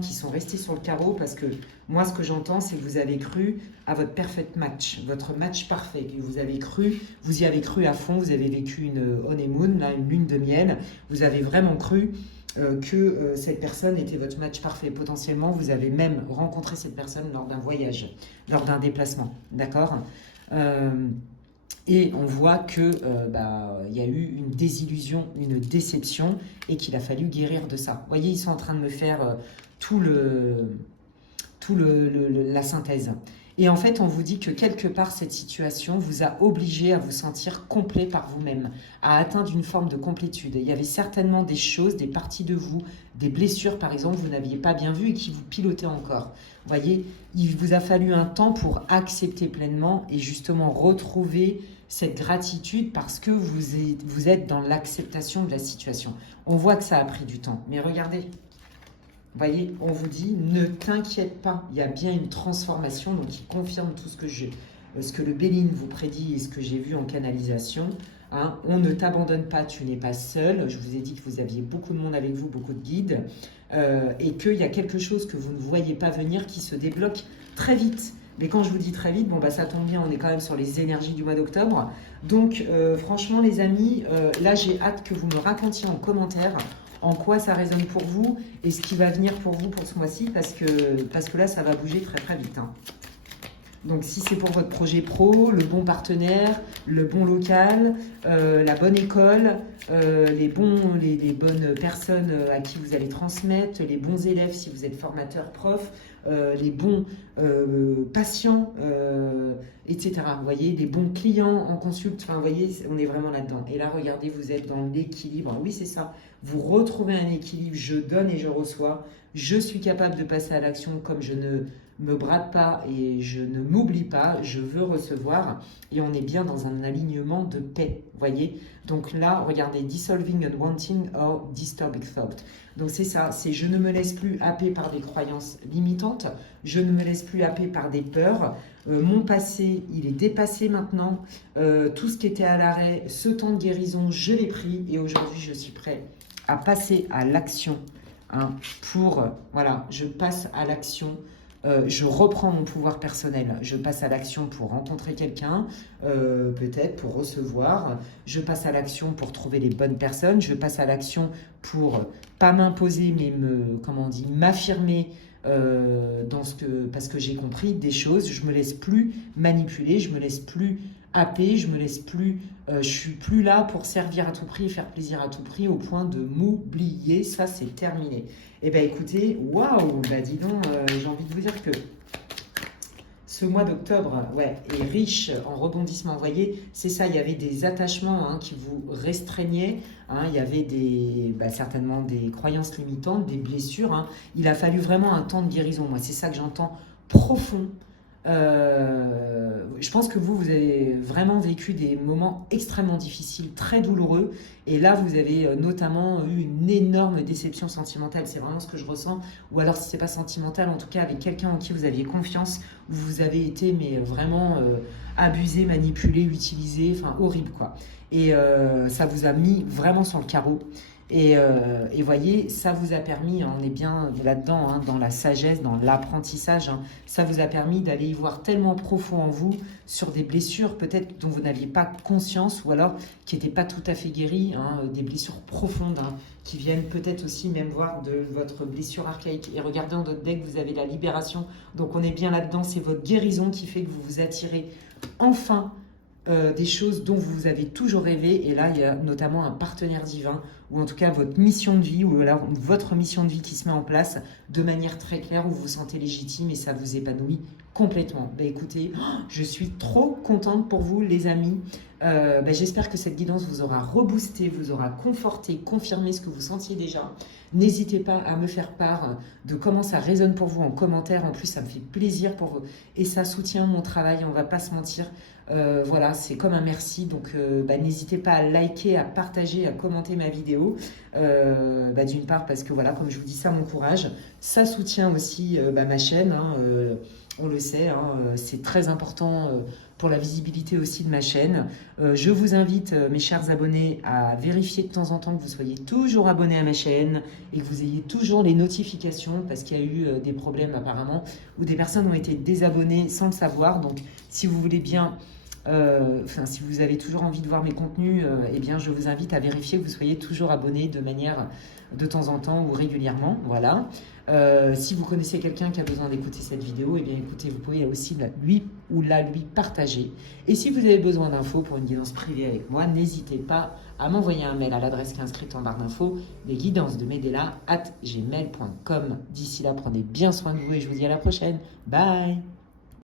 qui sont restés sur le carreau parce que moi, ce que j'entends, c'est que vous avez cru à votre perfect match, votre match parfait. Que vous y avez cru à fond. Vous avez vécu une honeymoon, là, une lune de miel. Vous avez vraiment cru que cette personne était votre match parfait. Potentiellement, vous avez même rencontré cette personne lors d'un voyage, lors d'un déplacement. D'accord? Et on voit que y a eu une désillusion, une déception, et qu'il a fallu guérir de ça. Vous voyez, ils sont en train de me faire la synthèse. Et en fait, on vous dit que quelque part, cette situation vous a obligé à vous sentir complet par vous-même, à atteindre une forme de complétude. Il y avait certainement des choses, des parties de vous, des blessures, par exemple, que vous n'aviez pas bien vues et qui vous pilotaient encore. Vous voyez, il vous a fallu un temps pour accepter pleinement et justement retrouver cette gratitude parce que vous êtes dans l'acceptation de la situation. On voit que ça a pris du temps, mais regardez. Vous voyez, on vous dit, ne t'inquiète pas, il y a bien une transformation, donc il confirme tout ce que le Béline vous prédit et ce que j'ai vu en canalisation. Hein. On ne t'abandonne pas, tu n'es pas seul. Je vous ai dit que vous aviez beaucoup de monde avec vous, beaucoup de guides, et qu'il y a quelque chose que vous ne voyez pas venir qui se débloque très vite. Mais quand je vous dis très vite, ça tombe bien, on est quand même sur les énergies du mois d'octobre. Donc franchement les amis, là j'ai hâte que vous me racontiez en commentaire en quoi ça résonne pour vous et ce qui va venir pour vous pour ce mois-ci, parce que là, ça va bouger très très vite. Hein. Donc, si c'est pour votre projet pro, le bon partenaire, le bon local, la bonne école, les bonnes personnes à qui vous allez transmettre, les bons élèves si vous êtes formateur, prof, les bons patients, etc. Vous voyez, les bons clients en consulte. Enfin, vous voyez, on est vraiment là-dedans. Et là, regardez, vous êtes dans l'équilibre. Oui, c'est ça. Vous retrouvez un équilibre. Je donne et je reçois. Je suis capable de passer à l'action comme je ne me brade pas et je ne m'oublie pas. Je veux recevoir. Et on est bien dans un alignement de paix. Vous voyez? Donc là, regardez, dissolving unwanting or disturbing thought. Donc c'est ça, c'est je ne me laisse plus happer par des croyances limitantes, je ne me laisse plus happer par des peurs. Mon passé, il est dépassé maintenant. Tout ce qui était à l'arrêt, ce temps de guérison, je l'ai pris et aujourd'hui, je suis prêt à passer à l'action. Hein, voilà, je passe à l'action. Je reprends mon pouvoir personnel, je passe à l'action pour rencontrer quelqu'un, peut-être pour recevoir, je passe à l'action pour trouver les bonnes personnes, je passe à l'action pour pas m'imposer mais m'affirmer parce que j'ai compris des choses, je me laisse plus manipuler, je me laisse plus happer, je suis plus là pour servir à tout prix et faire plaisir à tout prix au point de m'oublier, ça c'est terminé. Eh bien écoutez, waouh, dis donc, j'ai envie de vous dire que ce mois d'octobre est riche en rebondissements. Vous voyez, c'est ça, il y avait des attachements qui vous restreignaient, il y avait certainement des croyances limitantes, des blessures. Il a fallu vraiment un temps de guérison. Moi, c'est ça que j'entends profond. Je pense que vous avez vraiment vécu des moments extrêmement difficiles, très douloureux, et là vous avez notamment eu une énorme déception sentimentale, c'est vraiment ce que je ressens, ou alors si c'est pas sentimental, en tout cas avec quelqu'un en qui vous aviez confiance, où vous avez été vraiment abusé, manipulé, utilisé, enfin horrible quoi, et ça vous a mis vraiment sur le carreau. Et voyez, ça vous a permis, on est bien là-dedans, dans la sagesse, dans l'apprentissage, ça vous a permis d'aller y voir tellement profond en vous sur des blessures peut-être dont vous n'aviez pas conscience ou alors qui n'étaient pas tout à fait guéries, des blessures profondes qui viennent peut-être aussi même voir de votre blessure archaïque. Et regardez dans votre deck, vous avez la libération, donc on est bien là-dedans, c'est votre guérison qui fait que vous vous attirez enfin des choses dont vous avez toujours rêvé, et là il y a notamment un partenaire divin ou en tout cas votre mission de vie ou alors votre mission de vie qui se met en place de manière très claire où vous vous sentez légitime et ça vous épanouit complètement. Écoutez, je suis trop contente pour vous les amis. J'espère que cette guidance vous aura reboosté, vous aura conforté, confirmé ce que vous sentiez déjà. N'hésitez pas à me faire part de comment ça résonne pour vous en commentaire. En plus, ça me fait plaisir pour vous et ça soutient mon travail, on ne va pas se mentir. Voilà, c'est comme un merci. Donc, n'hésitez pas à liker, à partager, à commenter ma vidéo. vidéos. D'une part parce que voilà, comme je vous dis, ça m'encourage, ça soutient aussi ma chaîne, hein, on le sait, hein, c'est très important pour la visibilité aussi de ma chaîne. Je vous invite, mes chers abonnés, à vérifier de temps en temps que vous soyez toujours abonnés à ma chaîne et que vous ayez toujours les notifications, parce qu'il y a eu des problèmes apparemment où des personnes ont été désabonnées sans le savoir. Donc si vous voulez bien, si vous avez toujours envie de voir mes contenus, eh bien je vous invite à vérifier que vous soyez toujours abonnés de manière de temps en temps ou régulièrement. Voilà. Si vous connaissez quelqu'un qui a besoin d'écouter cette vidéo, eh bien écoutez, vous pouvez aussi lui partager. Et si vous avez besoin d'infos pour une guidance privée avec moi, n'hésitez pas à m'envoyer un mail à l'adresse qui est inscrite en barre d'infos, lesguidancesdemedela@gmail.com. D'ici là, prenez bien soin de vous et je vous dis à la prochaine. Bye!